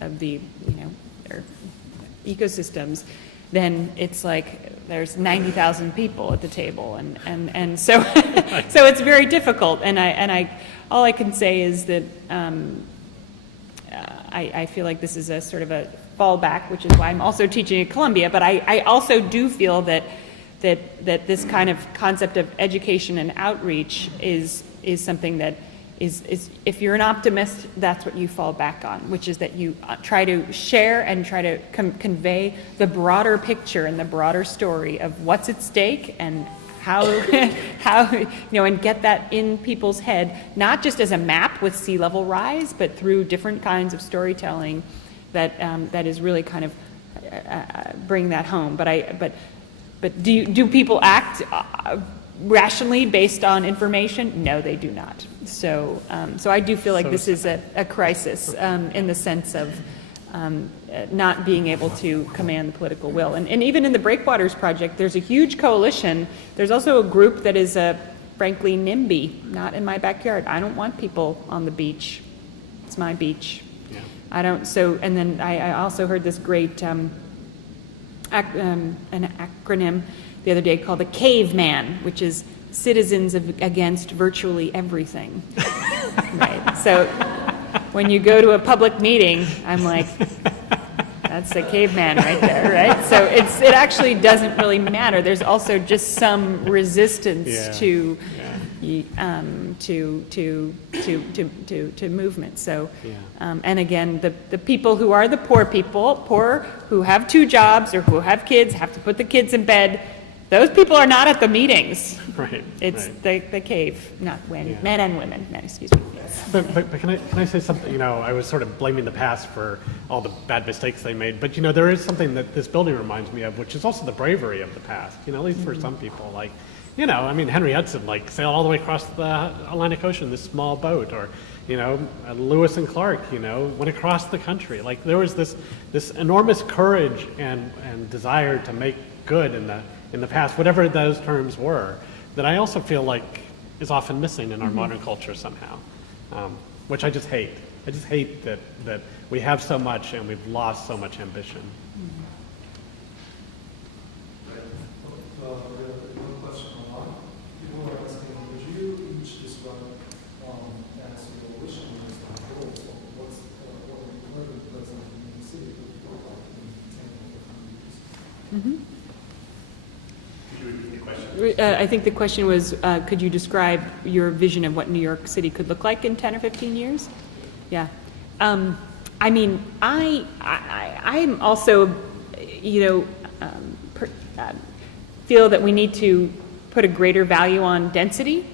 of the, you know, their ecosystems, then it's like there's 90,000 people at the table, and so so it's very difficult. And I all I can say is that I feel like this is a sort of a fallback, which is why I'm also teaching at Columbia. But I also do feel that this kind of concept of education and outreach is something that is if you're an optimist, that's what you fall back on, which is that you try to share and try to convey the broader picture and the broader story of what's at stake and how you know, and get that in people's head, not just as a map with sea level rise, but through different kinds of storytelling that is really kind of bring that home. But do people act rationally based on information? No, they do not. So I do feel like this is a crisis in the sense of not being able to command the political will. And even in the Breakwaters project, there's a huge coalition. There's also a group that is, frankly, NIMBY, not in my backyard. I don't want people on the beach. It's my beach. Yeah. I don't, so, and then I also heard this great an acronym the other day called the Caveman, which is Citizens Against Virtually Everything. Right. So when you go to a public meeting, I'm like, that's a caveman right there, right? So it actually doesn't really matter. There's also just some resistance to movement. So, and again, the people who are the poor people, who have 2 jobs or who have kids, have to put the kids in bed. Those people are not at the meetings. Right. It's right. the cave, not men, Yeah. men and women. Men, excuse me. But can I say something? You know, I was sort of blaming the past for all the bad mistakes they made, but you know, there is something that this building reminds me of, which is also the bravery of the past. You know, at least for some people, like, you know, I mean, Henry Hudson, like, sailed all the way across the Atlantic Ocean in this small boat, or, you know, Lewis and Clark, you know, went across the country. Like, there was this enormous courage and desire to make good in the past, whatever those terms were, that I also feel like is often missing in our modern culture somehow, which I just hate. I just hate that we have so much and we've lost so much ambition. One question online. People are asking, would you each describe as your wish list and goals of what the president of New York City would look like in 10 or 15 years? Could you repeat the question? I think the question was, could you describe your vision of what New York City could look like in 10 or 15 years? Yeah. I mean, I'm also, you know, feel that we need to put a greater value on density.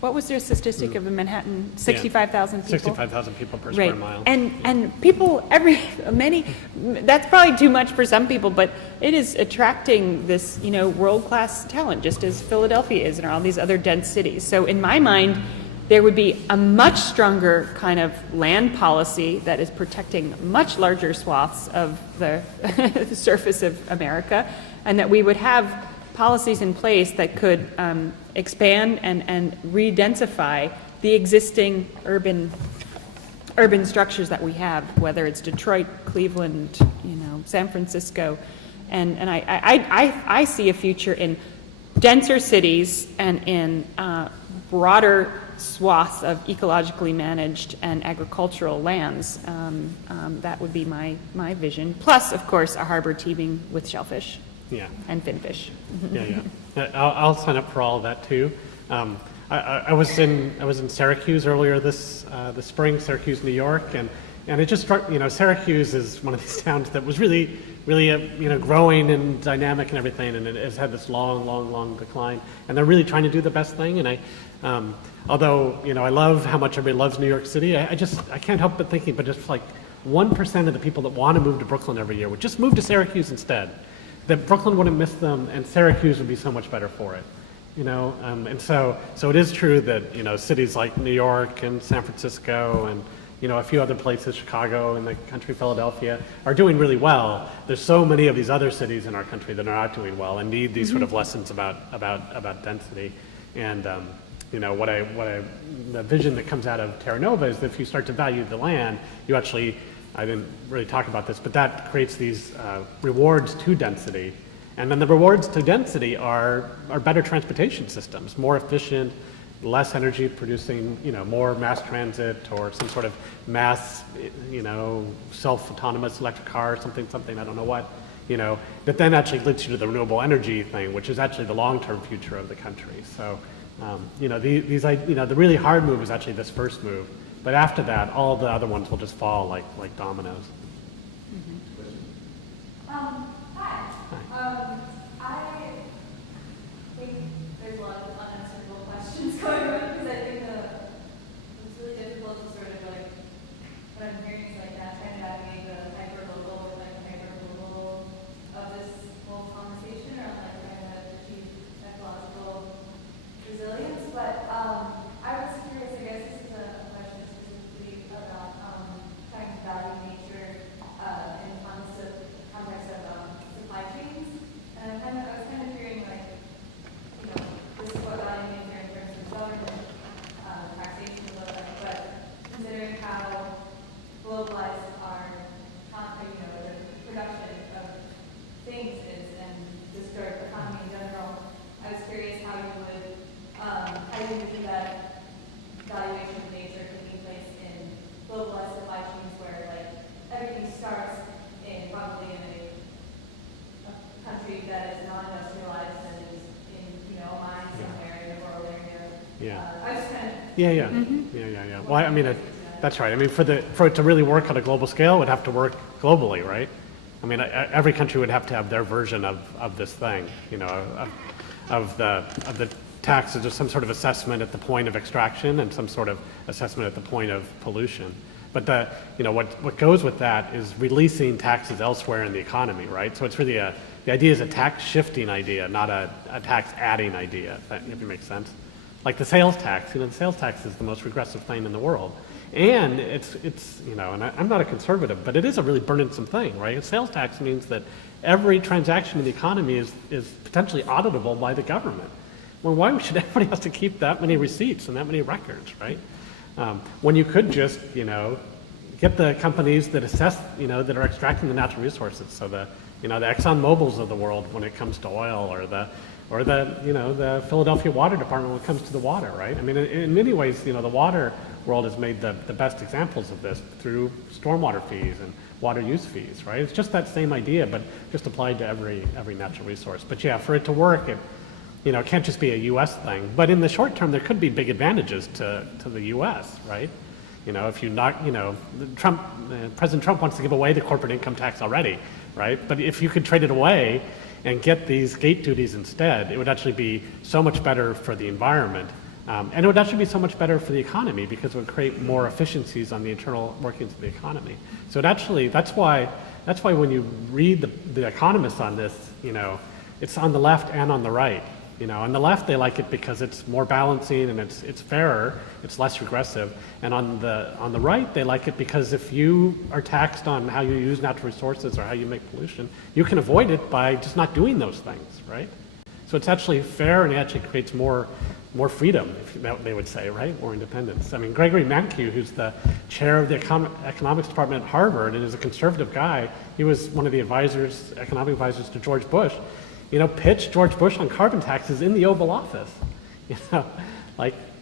What was their statistic of Manhattan? 65,000 people? 65,000 people per square mile. And people, that's probably too much for some people, but it is attracting this, you know, world-class talent, just as Philadelphia is and all these other dense cities. So in my mind, there would be a much stronger kind of land policy that is protecting much larger swaths of the surface of America, and that we would have policies in place that could expand and re-densify the existing urban structures that we have, whether it's Detroit, Cleveland, you know, San Francisco, and I see a future in denser cities and in broader swaths of ecologically managed and agricultural lands. That would be my vision. Plus, of course, a harbor teeming with shellfish. Yeah. And finfish. Yeah. I'll sign up for all of that too. I was in Syracuse earlier this spring, Syracuse, New York, and it just struck, you know, Syracuse is one of these towns that was really you know, growing and dynamic and everything, and it has had this long decline, and they're really trying to do the best thing. And although, you know, I love how much everybody loves New York City, I can't help but thinking, but just like 1% of the people that want to move to Brooklyn every year would just move to Syracuse instead. That Brooklyn wouldn't miss them, and Syracuse would be so much better for it, you know. And so it is true that, you know, cities like New York and San Francisco and, you know, a few other places, Chicago and the country, Philadelphia, are doing really well. There's so many of these other cities in our country that are not doing well and need these sort of lessons about density. And you know, the vision that comes out of Terra Nova is that if you start to value the land, you actually, I didn't really talk about this, but that creates these rewards to density. And then the rewards to density are better transportation systems, more efficient, less energy producing, you know, more mass transit or some sort of mass, you know, self-autonomous electric car, something, I don't know what, you know, that then actually leads you to the renewable energy thing, which is actually the long-term future of the country. So, you know, the really hard move is actually this first move. But after that, all the other ones will just fall like dominoes. Hi. I think there's a lot of unanswerable questions going on because I think it's really difficult to sort of like, what I'm hearing is like that kind of navigate the hyper-local or like the hyper-local of this whole conversation around like trying to achieve ecological resilience. But I was curious, I guess this is a question specifically about trying to value nature country that is not industrialized and is in, a mine somewhere in a rural area. Yeah. I was kind of Yeah. Well, I mean, that's right. I mean, for it to really work on a global scale, it would have to work globally, right? I mean, every country would have to have their version of this thing, of the tax, is just some sort of assessment at the point of extraction and some sort of assessment at the point of pollution. But what goes with that is releasing taxes elsewhere in the economy, right? So it's really the idea is a tax shifting idea, not a tax adding idea, if it makes sense. Like the sales tax, the sales tax is the most regressive thing in the world. And it's and I'm not a conservative, but it is a really burdensome thing, right? A sales tax means that every transaction in the economy is potentially auditable by the government. Well, why should everybody have to keep that many receipts and that many records, right? When you could just, get the companies that assess, that are extracting the natural resources. So the Exxon Mobils of the world when it comes to oil, or the Philadelphia Water Department when it comes to the water, right? I mean, in many ways, the water world has made the best examples of this through stormwater fees and water use fees, right? It's just that same idea, but just applied to every natural resource. But yeah, for it to work, it can't just be a U.S. thing. But in the short term, there could be big advantages to the U.S., right? If you knock, President Trump wants to give away the corporate income tax already, right? But if you could trade it away and get these gate duties instead, it would actually be so much better for the environment. And it would actually be so much better for the economy because it would create more efficiencies on the internal workings of the economy. So that's why when you read the economists on this, it's on the left and on the right. On the left they like it because it's more balancing and it's fairer, it's less regressive. And on the right they like it because if you are taxed on how you use natural resources or how you make pollution, you can avoid it by just not doing those things, right? So it's actually fair and it actually creates more freedom, they would say, right? More independence. I mean, Gregory Mankiw, who's the chair of the economics department at Harvard and is a conservative guy, he was one of the economic advisors to George Bush, pitched George Bush on carbon taxes in the Oval Office.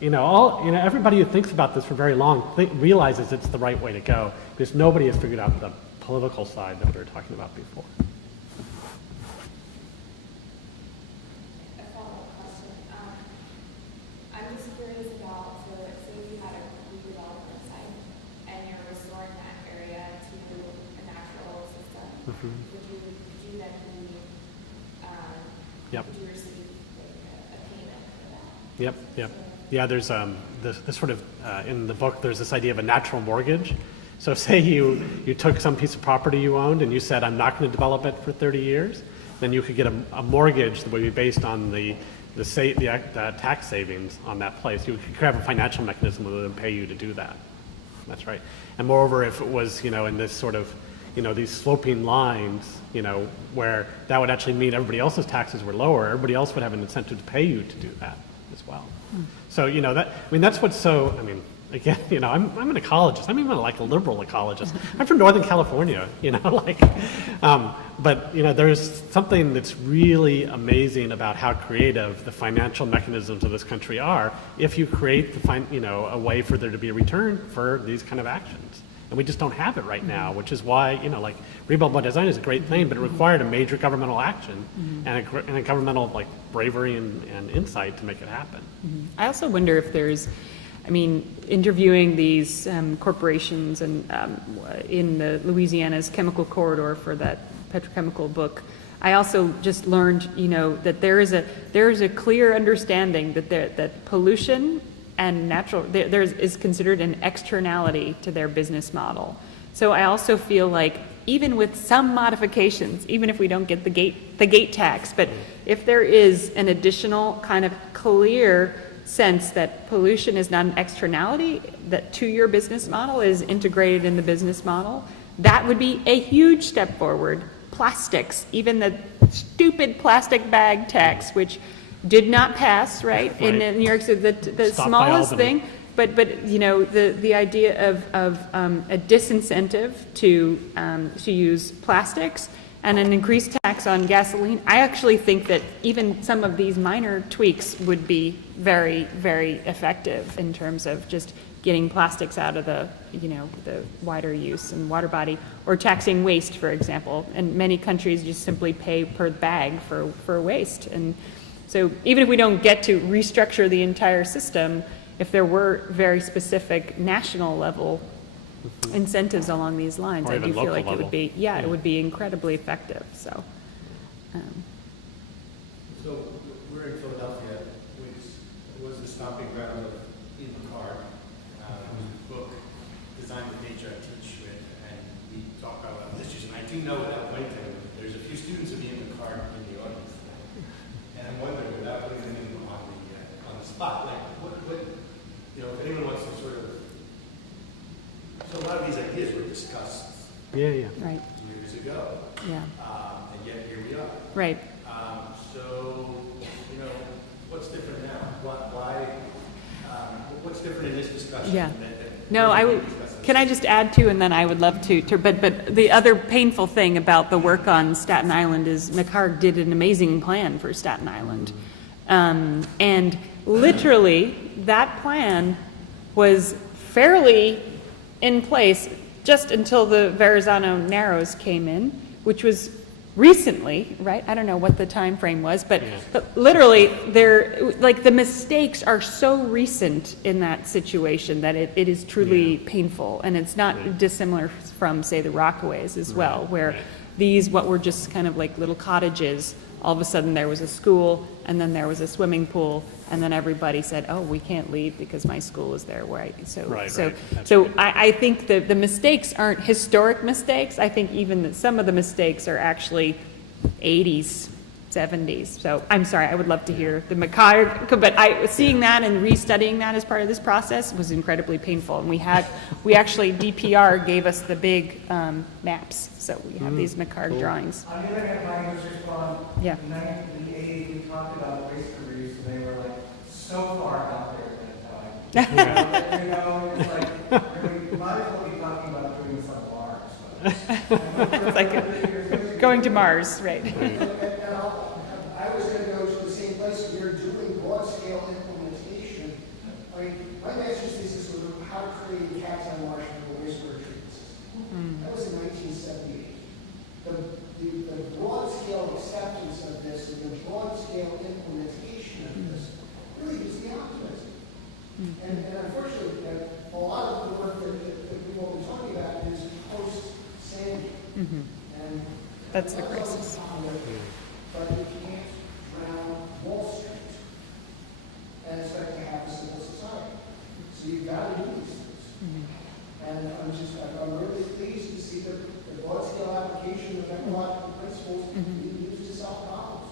Everybody who thinks about this for very long realizes it's the right way to go because nobody has figured out the political side that we were talking about before. a follow-up question. I'm just curious about, so if you had a redevelopment site and you're restoring that area to a natural system, would you then be, Yep. would you receive a payment for that? Yep. Yeah, there's this sort of, in the book, there's this idea of a natural mortgage. So say you took some piece of property you owned and you said, I'm not going to develop it for 30 years, then you could get a mortgage that would be based on the tax savings on that place. You could have a financial mechanism that would pay you to do that. That's right. And moreover, if it was, in this sort of, these sloping lines, where that would actually mean everybody else's taxes were lower, everybody else would have an incentive to pay you to do that as well. So, that's what's so, again, I'm an ecologist. I'm even like a liberal ecologist. I'm from Northern California, but there's something that's really amazing about how creative the financial mechanisms of this country are if you create a way for there to be a return for these kind of actions. And we just don't have it right now, which is why, rebuild by design is a great thing, but it required a major governmental action and a governmental bravery and insight to make it happen. I also wonder if there's, interviewing these corporations and in the Louisiana's chemical corridor for that petrochemical book, I also just learned, that there is a clear understanding that pollution and there is considered an externality to their business model. So I also feel like even with some modifications, even if we don't get the gate tax, but if there is an additional kind of clear sense that pollution is not an externality, that to your business model is integrated in the business model, that would be a huge step forward. Plastics, even the stupid plastic bag tax, which did not pass, right? In New York City, the smallest thing, but the idea of a disincentive to use plastics and an increased tax on gasoline. I actually think that even some of these minor tweaks would be very, very effective in terms of just getting plastics out of the, the wider use and water body, or taxing waste, for example. And many countries just simply pay per bag for waste. And so even if we don't get to restructure the entire system, if there were very specific national level incentives along these lines, Or I do even feel local like it level. would be, it would be incredibly effective, so. So we're in Philadelphia, which was the stomping ground of InCar, whose book, Design with Nature, I teach with, and we talk about this issue. And I do know without Winton, there's a few students of InCar in the audience today. And I'm wondering, without putting them on the spot, like what, if anyone wants to sort of, so a lot of these ideas were discussed Yeah. Right, years ago, yeah, and yet here we are. right. So, what's different now? Why, what's different in this discussion? Yeah. that No, can I just add to, and then I would love to, but the other painful thing about the work on Staten Island is McHarg did an amazing plan for Staten Island. And literally, that plan was fairly in place just until the Verrazano Narrows came in, which was recently, right? I don't know what the time frame was, but literally, the mistakes are so recent in that situation that it is truly painful, and it's not dissimilar from, say, the Rockaways as well, where these, what were just kind of like little cottages, all of a sudden there was a school, and then there was a swimming pool, and then everybody said, oh, we can't leave because my school is there, right? So I think the mistakes aren't historic mistakes. I think even that some of the mistakes are actually 80s, 70s. So I'm sorry, I would love to hear the McHarg, but seeing that and restudying that as part of this process was incredibly painful. And we actually, DPR gave us the big maps. So we have these McHarg drawings. On the other hand, my users respond, Yeah. in the 1980s, we talked about OYSTER, so they were like so far out there at that time. It's like, we might as well be talking about doing this on Mars. It's like going to Mars, right? I was going to go to the same place. We were doing broad-scale implementation. My master's thesis was on how to create a Cat's-Eye Marsh for wastewater treatment system. That was in 1978. The broad-scale acceptance of this and the broad-scale implementation of this really is the optimism. And unfortunately, a lot of the work that we've all been talking about is post-Sandy. And That's the crisis. But you can't drown Wall Street and expect to have a civil society. So you've got to do these things. And I'm really pleased to see the broad-scale application of ecological principles being used to solve problems.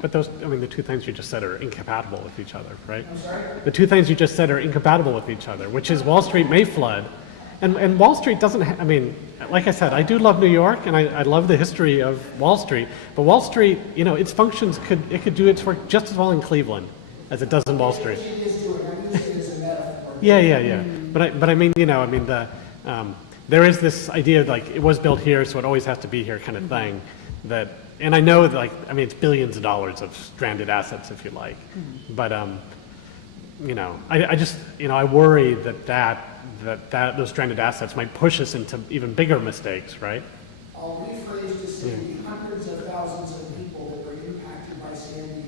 But the two things you just said are incompatible with each other, right? I'm sorry? The two things you just said are incompatible with each other, which is Wall Street may flood, and Wall Street doesn't, like I said, I do love New York, and I love the history of Wall Street, but Wall Street, its functions could do its work just as well in Cleveland as it does in Wall Street. It is doing. I'm using it as a metaphor. Yeah. But there is this idea like it was built here, so it always has to be here kind of thing. And I know that it's billions of dollars of stranded assets, if you like. But I just I worry that those stranded assets might push us into even bigger mistakes, right? I'll rephrase to say the hundreds of thousands of people that were impacted by Sandy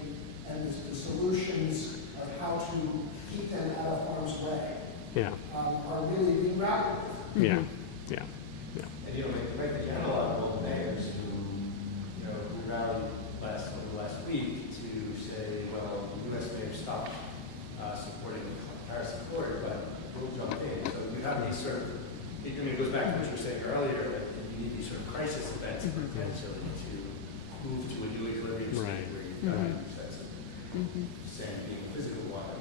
and the solutions of how to keep them out of harm's way are really being grappled with. Yeah. And make the analog of mayors who rallied over the last week to say, well, the U.S. may have stopped supporting the Paris Accord, but we'll jump in. So you have these sort of, it goes back to what you were saying earlier, that you need these sort of crisis events potentially to move to a new equilibrium state where you've got a sense of sand being physical water.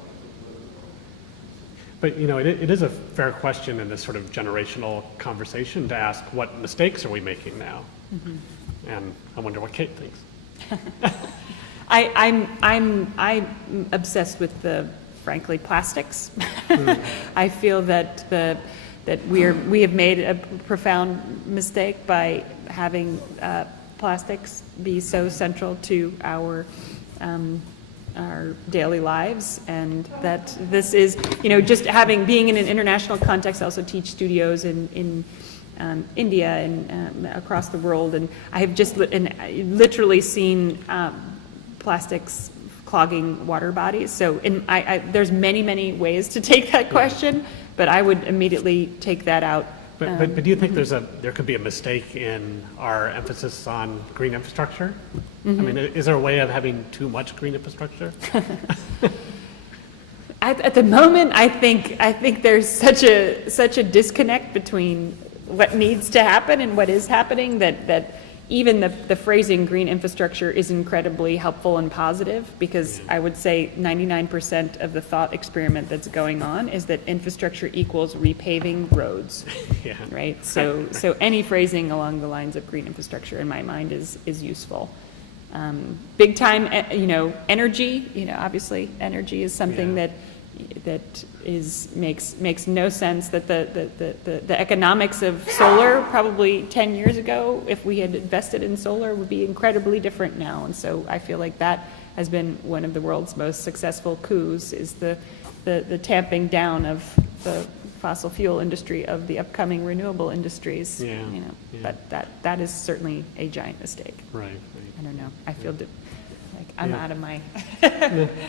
But it is a fair question in this sort of generational conversation to ask what mistakes are we making now, and I wonder what Kate thinks. I'm obsessed with frankly plastics. I feel that we have made a profound mistake by having plastics be so central to our our daily lives, and that this is, just being in an international context. I also teach studios in India and across the world, and I have just literally seen plastics clogging water bodies. So there's many ways to take that question, but I would immediately take that out. But do you think there could be a mistake in our emphasis on green infrastructure? I mean, is there a way of having too much green infrastructure? At the moment, I think there's such a disconnect between what needs to happen and what is happening that even the phrasing green infrastructure is incredibly helpful and positive, because I would say 99% of the thought experiment that's going on is that infrastructure equals repaving roads, Yeah. right? So any phrasing along the lines of green infrastructure in my mind is useful. Big time, energy, obviously energy is something that makes no sense. That the economics of solar probably 10 years ago, if we had invested in solar, would be incredibly different now. And so I feel like that has been one of the world's most successful coups, is the tamping down of the fossil fuel industry of the upcoming renewable industries. Yeah, But that is certainly a giant mistake. Right. I don't know. I feel like I'm out of my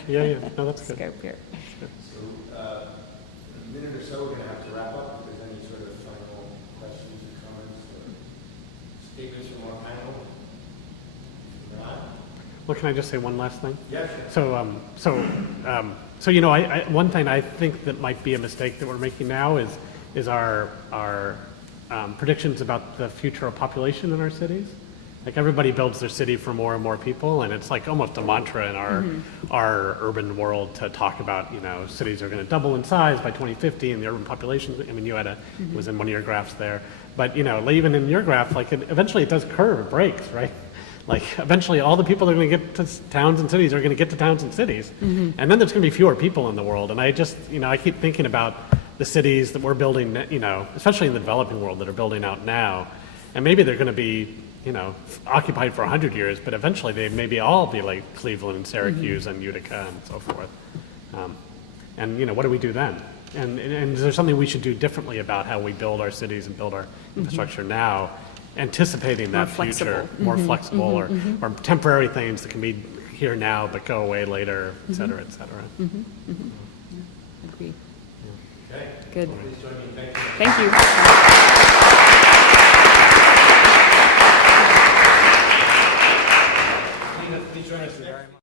Yeah. No, that's good. scope here. So, a minute or so, we're going to have to wrap up. If there's any sort of final questions or comments or statements from our panel? Not? Well, can I just say one last thing? Yeah, sure. So one thing I think that might be a mistake that we're making now is our predictions about the future of population in our cities. Like, everybody builds their city for more and more people, and it's like almost a mantra in our urban world to talk about, cities are going to double in size by 2050, and the urban population. I mean, you had was in one of your graphs there, but even in your graph, like, eventually it does curve, it breaks, right? Like, eventually all the people that are going to get to towns and cities are going to get to towns and cities, and then there's going to be fewer people in the world. And I just, I keep thinking about the cities that we're building, especially in the developing world, that are building out now, and maybe they're going to be occupied for 100 years, but eventually they maybe all be like Cleveland and Syracuse and Utica and so forth. And what do we do then? And is there something we should do differently about how we build our cities and build our infrastructure now, anticipating that future, more flexible, or temporary things that can be here now but go away later, et cetera, et cetera. Agree. Okay. Good. Please join me in thanking Thank you. Please join us in very much.